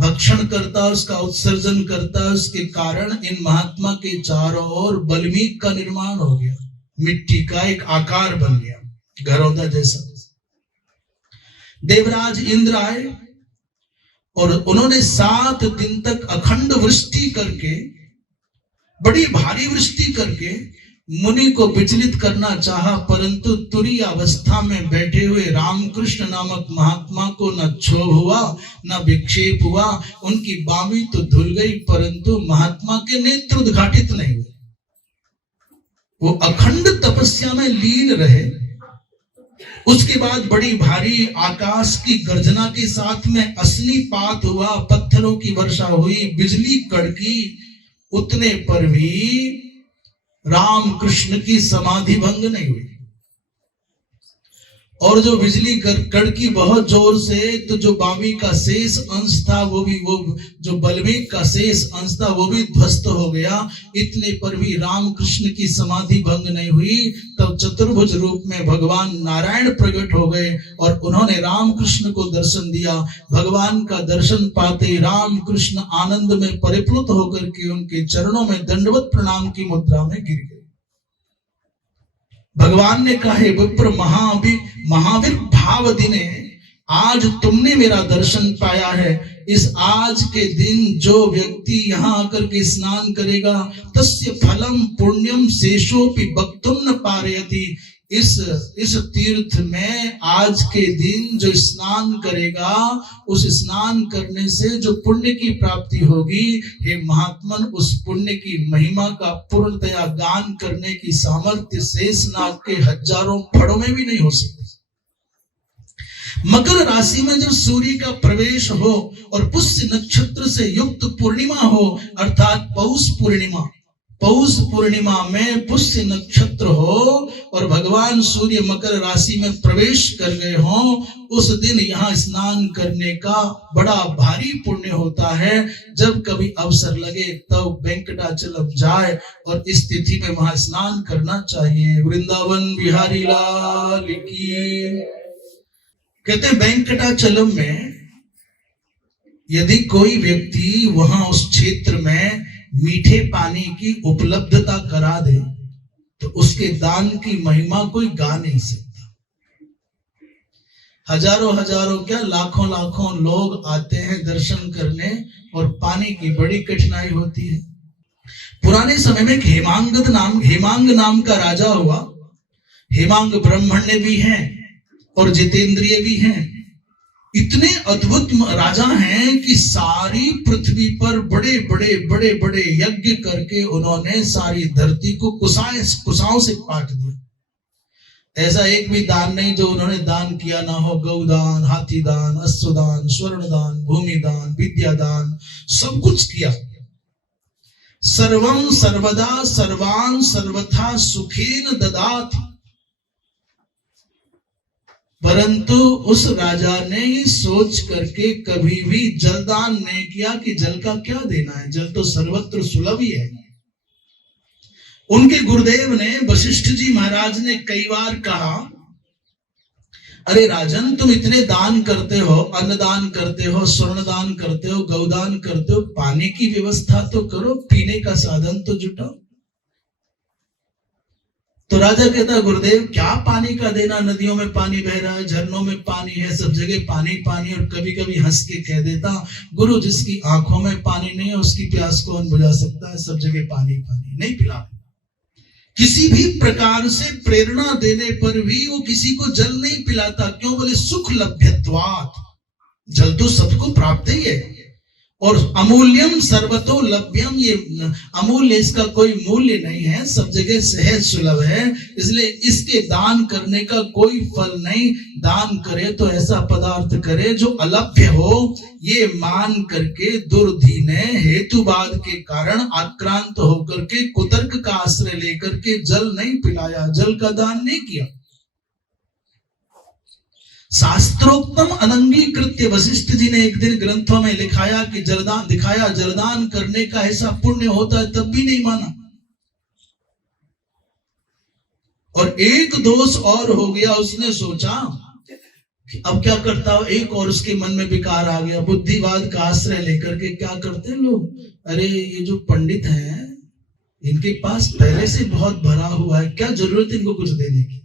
भक्षण करता है, उसका उत्सर्जन करता है, उसके कारण इन महात्मा के चारों ओर बल्मीक का निर्माण हो गया, मिट्टी का एक आकार बन गया, घरौंदा जैसा। देवराज इंद्र आए और उन्होंने 7 दिन तक अखंड वृष्टि करके, बड़ी भारी वृष्टि करके मुनि को विचलित करना चाहा, परंतु तुरी अवस्था में बैठे हुए रामकृष्ण नामक महात्मा को न क्षोभ हुआ, न विक्षेप हुआ। उनकी बामी तो धुल गई, परंतु महात्मा के नेत्र उद्घाटित नहीं हुए। वो अखंड तपस्या में लीन रहे। उसके बाद बड़ी भारी आकाश की गर्जना के साथ में अग्निपात हुआ, पत्थरों की वर्षा हुई, बिजली कड़की, उतने पर भी राम कृष्ण की समाधि भंग नहीं हुई। और जो बिजली कड़की बहुत जोर से, तो जो बामी का शेष अंश था वो जो बल्मीक का शेष अंश था वो भी ध्वस्त हो गया। इतने पर भी राम कृष्ण की समाधि भंग नहीं हुई। तब चतुर्भुज रूप में भगवान नारायण प्रकट हो गए और उन्होंने राम कृष्ण को दर्शन दिया। भगवान का दर्शन पाते राम कृष्ण आनंद में परिप्लुत होकर के उनके चरणों में दंडवत प्रणाम की मुद्रा में गिर गए। भगवान ने कहा, विप्र महावीर भाव दिने, आज तुमने मेरा दर्शन पाया है। इस आज के दिन जो व्यक्ति यहाँ आकर के स्नान करेगा, तस्य फलम पुण्यम शेषोपि वक्तुम न पारयति। इस तीर्थ में आज के दिन जो स्नान करेगा, उस स्नान करने से जो पुण्य की प्राप्ति होगी, हे महात्मन, उस पुण्य की महिमा का पूर्णतया गान करने की सामर्थ्य शेषनाग के हजारों फड़ों में भी नहीं हो सकती। मकर राशि में जब सूर्य का प्रवेश हो और पुष्य नक्षत्र से युक्त पूर्णिमा हो, अर्थात पौष पूर्णिमा में पुष्य नक्षत्र हो और भगवान सूर्य मकर राशि में प्रवेश कर गए हो, उस दिन यहाँ स्नान करने का बड़ा भारी पुण्य होता है। जब कभी अवसर लगे तब वेंकटाचलम जाए और इस तिथि में वहां स्नान करना चाहिए। वृंदावन बिहारी लाल की। कहते हैं वेंकटाचलम में यदि कोई व्यक्ति वहां उस क्षेत्र में मीठे पानी की उपलब्धता करा दे तो उसके दान की महिमा कोई गा नहीं सकता। हजारों हजारों क्या लाखों लाखों लोग आते हैं दर्शन करने और पानी की बड़ी कठिनाई होती है। पुराने समय में हेमांग नाम का राजा हुआ। हेमांग ब्राह्मण्य भी हैं और जितेंद्रिय भी हैं। इतने अद्भुत राजा हैं कि सारी पृथ्वी पर बड़े बड़े बड़े बड़े यज्ञ करके उन्होंने सारी धरती को कुशाओं से काट दिया। ऐसा एक भी दान नहीं जो उन्होंने दान किया ना हो। गौदान, हाथी दान, अश्वदान, स्वर्ण दान, भूमि दान, विद्या दान, सब कुछ किया। सर्वं सर्वदा सर्वान सर्वथा सुखेन ददाति। परंतु उस राजा ने ये सोच करके कभी भी जलदान नहीं किया कि जल का क्या देना है, जल तो सर्वत्र सुलभ ही है। उनके गुरुदेव ने, वशिष्ठ जी महाराज ने कई बार कहा, अरे राजन, तुम इतने दान करते हो, अन्नदान करते हो, स्वर्ण दान करते हो, गौदान करते हो, पानी की व्यवस्था तो करो, पीने का साधन तो जुटाओ। तो राजा कहता, गुरुदेव क्या पानी का देना, नदियों में पानी बह रहा है, झरनों में पानी है, सब जगह पानी पानी। और कभी कभी हंस के कह देता, गुरु जिसकी आंखों में पानी नहीं है उसकी प्यास कौन बुझा सकता है, सब जगह पानी पानी। नहीं पिला। किसी भी प्रकार से प्रेरणा देने पर भी वो किसी को जल नहीं पिलाता। क्यों? बोले सुख लभ्यत्वात्, जल तो सबको प्राप्त ही है। और अमूल्यम सर्वतो लभ्यम, ये अमूल्य, इसका कोई मूल्य नहीं है, सब जगह सहज सुलभ है। इसलिए इसके दान करने का कोई फल नहीं। दान करे तो ऐसा पदार्थ करे जो अलभ्य हो। ये मान करके दुर्धि ने हेतुवाद के कारण आक्रांत होकर के कुतर्क का आश्रय लेकर के जल नहीं पिलाया, जल का दान नहीं किया। शास्त्रोक्तम अनंगीकृत्य, वशिष्ठ जी ने एक दिन ग्रंथों में लिखाया कि जलदान दिखाया, जलदान करने का ऐसा पुण्य होता है, तब भी नहीं माना। और एक दोष और हो गया, उसने सोचा कि अब क्या करता हो। एक और उसके मन में विकार आ गया, बुद्धिवाद का आश्रय लेकर के क्या करते हैं लोग, अरे ये जो पंडित हैं इनके पास पहले से बहुत भरा हुआ है, क्या जरूरत इनको कुछ देने की।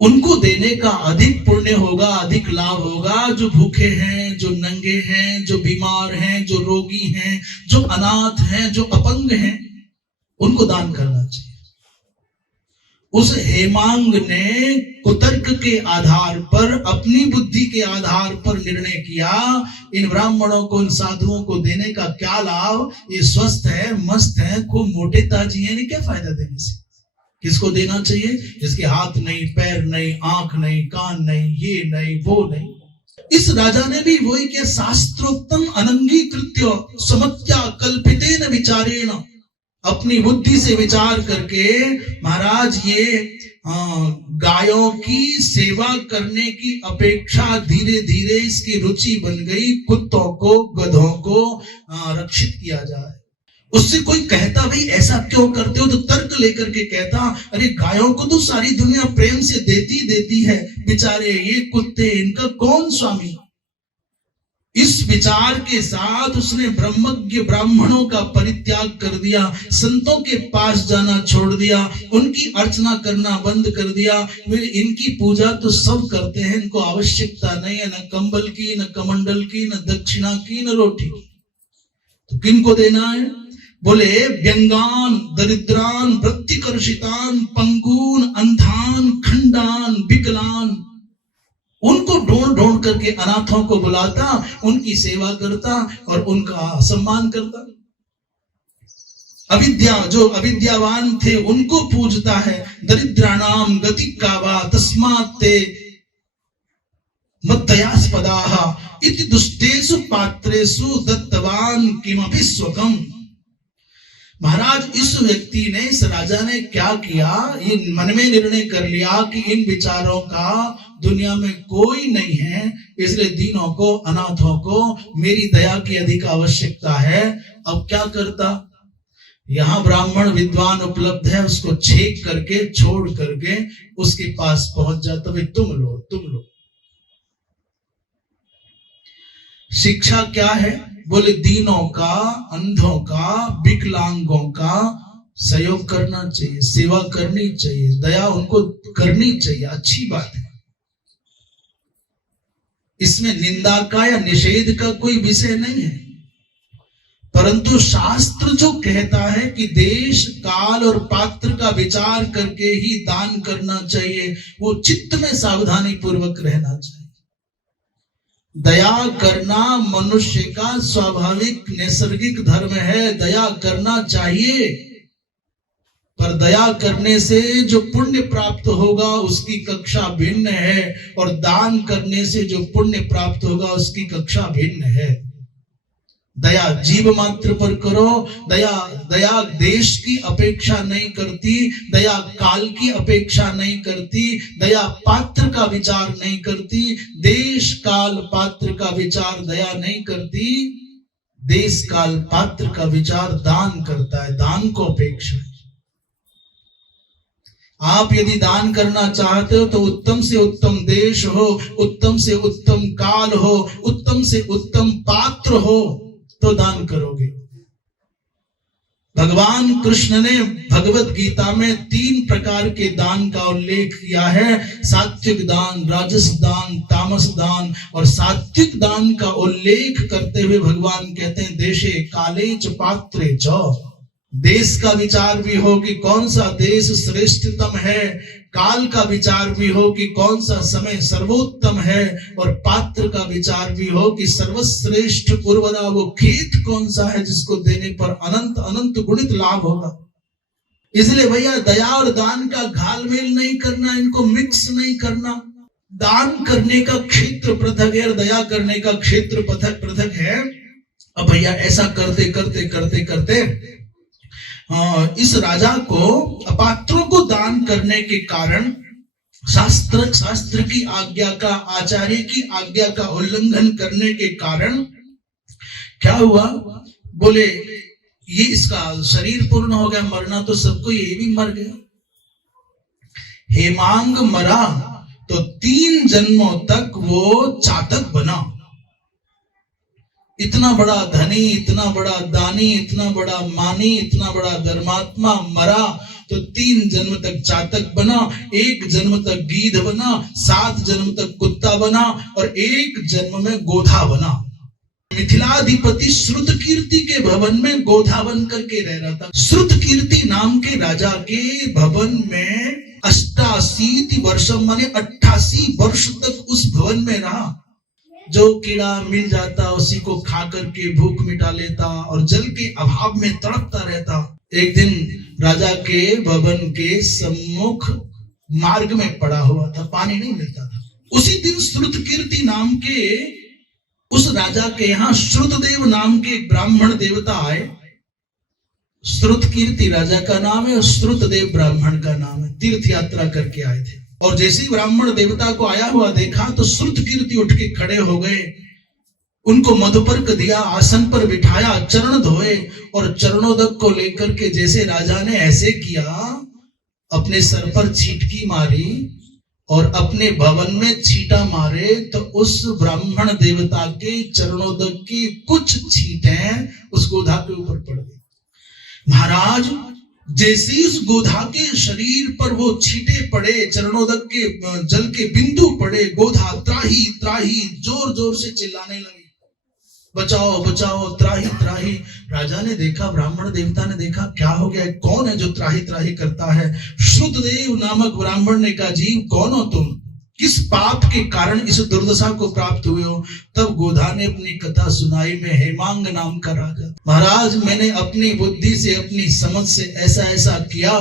उनको देने का अधिक पुण्य होगा, अधिक लाभ होगा। जो भूखे हैं, जो नंगे हैं, जो बीमार हैं, जो रोगी हैं, जो अनाथ हैं, जो अपंग हैं, उनको दान करना चाहिए। उस हेमांग ने कुतर्क के आधार पर, अपनी बुद्धि के आधार पर निर्णय किया, इन ब्राह्मणों को, इन साधुओं को देने का क्या लाभ, ये स्वस्थ है, मस्त है, खूब मोटे ताजी है, क्या फायदा देने से। किसको देना चाहिए? जिसके हाथ नहीं, पैर नहीं, आंख नहीं, कान नहीं, ये नहीं, वो नहीं। इस राजा ने भी वही किया। शास्त्रोक्तम अनंगीकृत्य समत्या कल्पितेन विचारेण, अपनी बुद्धि से विचार करके, महाराज ये गायों की सेवा करने की अपेक्षा धीरे धीरे इसकी रुचि बन गई, कुत्तों को, गधों को रक्षित किया जाए। उससे कोई कहता, भाई ऐसा क्यों करते हो, तो तर्क लेकर के कहता, अरे गायों को तो सारी दुनिया प्रेम से देती है, बेचारे ये कुत्ते, इनका कौन स्वामी। इस विचार के साथ उसने ब्रह्मज्ञ ब्राह्मणों का परित्याग कर दिया, संतों के पास जाना छोड़ दिया, उनकी अर्चना करना बंद कर दिया। इनकी पूजा तो सब करते हैं, इनको आवश्यकता नहीं है, न कंबल की, न कमंडल की, न दक्षिणा की, न रोटी की। तो किनको देना है? बोले व्यंगान, दरिद्रान, वृत्तिकर्षितान, पंगून, अंधान, खंडान, विकलान, उनको ढूंढ ढूंढ करके अनाथों को बुलाता, उनकी सेवा करता और उनका सम्मान करता। जो अविद्यावान थे उनको पूजता है। दरिद्राणाम गति कावा तस्मात् ते मद्दयास्पदाः इति दुष्टेषु पात्रेषु दत्तवान किमपि स्वकम्। महाराज, इस व्यक्ति ने, इस राजा ने क्या किया, ये मन में निर्णय कर लिया कि इन विचारों का दुनिया में कोई नहीं है, इसलिए दीनों को, अनाथों को मेरी दया की अधिक आवश्यकता है। अब क्या करता, यहां ब्राह्मण विद्वान उपलब्ध है, उसको छेक करके, छोड़ करके उसके पास पहुंच जाता, भाई तुम लो। शिक्षा क्या है? बोले दीनों का, अंधों का, विकलांगों का सहयोग करना चाहिए, सेवा करनी चाहिए, दया उनको करनी चाहिए, अच्छी बात है। इसमें निंदा का या निषेध का कोई विषय नहीं है। परंतु शास्त्र जो कहता है कि देश काल और पात्र का विचार करके ही दान करना चाहिए, वो चित्त में सावधानी पूर्वक रहना चाहिए। दया करना मनुष्य का स्वाभाविक नैसर्गिक धर्म है, दया करना चाहिए। पर दया करने से जो पुण्य प्राप्त होगा उसकी कक्षा भिन्न है, और दान करने से जो पुण्य प्राप्त होगा उसकी कक्षा भिन्न है। दया जीव मात्र पर करो, दया देश की अपेक्षा नहीं करती, दया काल की अपेक्षा नहीं करती, दया पात्र का विचार नहीं करती, देश काल पात्र का विचार दया नहीं करती, देश काल पात्र का विचार दान करता है, दान को अपेक्षा है। आप यदि दान करना चाहते हो तो उत्तम से उत्तम देश हो, उत्तम से उत्तम काल हो, उत्तम से उत्तम पात्र हो तो दान करोगे। भगवान कृष्ण ने भगवत गीता में 3 प्रकार के दान का उल्लेख किया है, सात्विक दान, राजस दान, तामस दान। और सात्विक दान का उल्लेख करते हुए भगवान कहते हैं देशे काले च पात्रे च। देश का विचार भी हो कि कौन सा देश श्रेष्ठतम है, काल का विचार भी हो कि कौन सा समय सर्वोत्तम है, और पात्र का विचार भी हो कि सर्वश्रेष्ठ उर्वरा वो खेत कौन सा है जिसको देने पर अनंत अनंत गुणित लाभ होगा। इसलिए भैया दया और दान का घालमेल नहीं करना, इनको मिक्स नहीं करना। दान करने का क्षेत्र पृथक है और दया करने का क्षेत्र पृथक है। अब भैया ऐसा करते करते करते करते इस राजा को अपात्रों को दान करने के कारण शास्त्र की आज्ञा का, आचार्य की आज्ञा का उल्लंघन करने के कारण क्या हुआ, बोले ये इसका शरीर पूर्ण हो गया, मरना तो सबको, ये भी मर गया। हेमांग मरा तो 3 जन्मों तक वो चातक बना। इतना बड़ा धनी, इतना बड़ा दानी, इतना बड़ा मानी, इतना बड़ा धर्मात्मा मरा तो 3 जन्म तक चातक बना, 1 जन्म तक गीध बना, 7 जन्म तक कुत्ता बना, और 1 जन्म में गोधा बना। मिथिलाधिपति श्रुत कीर्ति के भवन में गोधा बन करके रह रहा था। श्रुत कीर्ति नाम के राजा के भवन में 88 वर्षम माने 88 वर्ष तक उस भवन में रहा। जो कीड़ा मिल जाता उसी को खा करके भूख मिटा लेता और जल के अभाव में तड़पता रहता। एक दिन राजा के भवन के सम्मुख मार्ग में पड़ा हुआ था, पानी नहीं मिलता था। उसी दिन श्रुत कीर्ति नाम के उस राजा के यहाँ श्रुतदेव नाम के एक ब्राह्मण देवता आए। श्रुत कीर्ति राजा का नाम है और श्रुतदेव ब्राह्मण का नाम है। तीर्थ यात्रा करके आए थे और जैसे ही ब्राह्मण देवता को आया हुआ देखा तो श्रुत कीर्ति उठ के खड़े हो गए, उनको मधुपर्क दिया, आसन पर बिठाया, चरण धोए और चरणोदक को लेकर के जैसे राजा ने ऐसे किया, अपने सर पर छींटकी मारी और अपने भवन में छींटा मारे तो उस ब्राह्मण देवता के चरणोदक की कुछ छींटें उस गोधा के ऊपर पड़ गई। महाराज जैसे उस गोधा के शरीर पर वो छींटे पड़े, चरणोदक के जल के बिंदु पड़े, गोधा त्राही त्राही जोर जोर से चिल्लाने लगी, बचाओ बचाओ, त्राही त्राही। राजा ने देखा, ब्राह्मण देवता ने देखा क्या हो गया, कौन है जो त्राही त्राही करता है। श्रुतदेव नामक ब्राह्मण ने कहा, जी कौन हो तुम, किस पाप के कारण इस दुर्दशा को प्राप्त हुए हो। तब गोधा ने अपनी कथा सुनाई, में हेमांग नाम का राजा, महाराज मैंने अपनी बुद्धि से, अपनी समझ से ऐसा ऐसा किया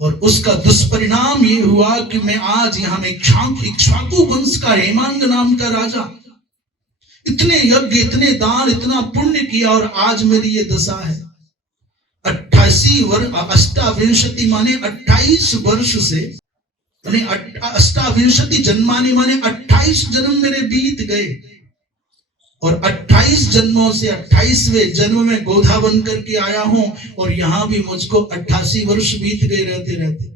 और उसका दुष्परिणाम ये हुआ कि मैं आज यहाँ में इक्ष्वाकु वंश का हेमांग नाम का राजा, इतने यज्ञ, इतने दान, इतना पुण्य किया और आज मेरी ये दशा है। 88 वर्ष, अष्टाविंशति माने 28 वर्ष से, अष्टाविंशति जन्मानी माने 28 जन्म मेरे बीत गए और 28 जन्मों से 28वें जन्म में गोधा बन करके आया हूं और यहां भी मुझको 88 वर्ष बीत गए रहते रहते।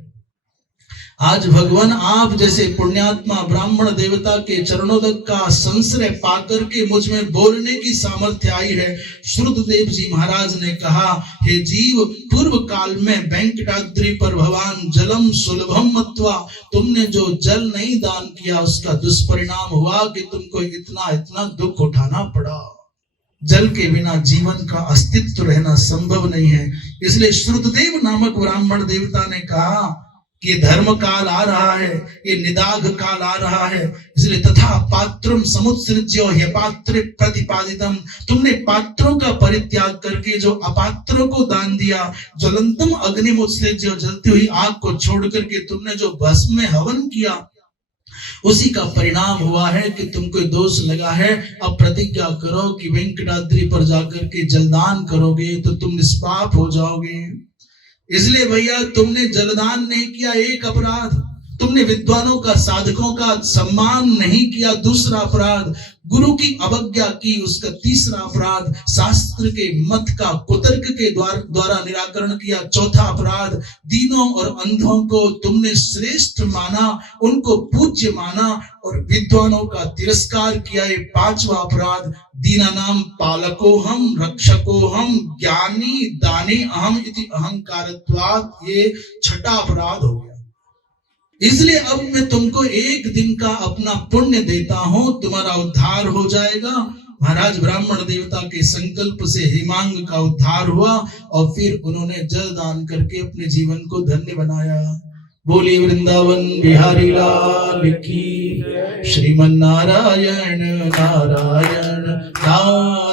आज भगवान आप जैसे पुण्यात्मा ब्राह्मण देवता के चरणोदक का संश्रय पाकर के मुझ में बोलने की सामर्थ्य आई है। श्रुतदेव जी महाराज ने कहा, हे जीव, पूर्व काल में वेंकटाद्रि पर भगवान जलम सुलभम मत्वा, तुमने जो जल नहीं दान किया उसका दुष्परिणाम हुआ कि तुमको इतना इतना दुख उठाना पड़ा। जल के बिना जीवन का अस्तित्व रहना संभव नहीं है। इसलिए श्रुतदेव नामक ब्राह्मण देवता ने कहा कि धर्म काल आ रहा है, ये निदाघ काल आ रहा है, इसलिए तथा पात्रम समुत्सृज्य ह्यपात्रे प्रतिपादितम, तुमने पात्रों का परित्याग करके जो अपात्रों को दान दिया, ज्वलंतम अग्निमुत्सृज्य, जलती हुई आग को छोड़ करके तुमने जो भस्म में हवन किया, उसी का परिणाम हुआ है कि तुमको दोष लगा है। अब प्रतिज्ञा करो कि वेंकटाद्रि पर जाकर के जलदान करोगे तो तुम निष्पाप हो जाओगे। इसलिए भैया, तुमने जलदान नहीं किया, एक अपराध। तुमने विद्वानों का, साधकों का सम्मान नहीं किया, दूसरा अपराध। गुरु की अवज्ञा की, उसका तीसरा अपराध। शास्त्र के मत का कुतर्क के द्वारा निराकरण किया, चौथा अपराध। दीनों और अंधों को तुमने श्रेष्ठ माना, उनको पूज्य माना और विद्वानों का तिरस्कार किया, ये पांचवा अपराध। दीनानाम पालको हम, रक्षको हम, ज्ञानी दानी अहम इति अहंकारत्वात्, ये छठा अपराध हो गया। इसलिए अब मैं तुमको एक दिन का अपना पुण्य देता हूं, तुम्हारा उद्धार हो जाएगा। महाराज ब्राह्मण देवता के संकल्प से हिमांग का उद्धार हुआ और फिर उन्होंने जल दान करके अपने जीवन को धन्य बनाया। बोली वृंदावन बिहारी लाल की। श्रीमन नारायण नारायण नारायण।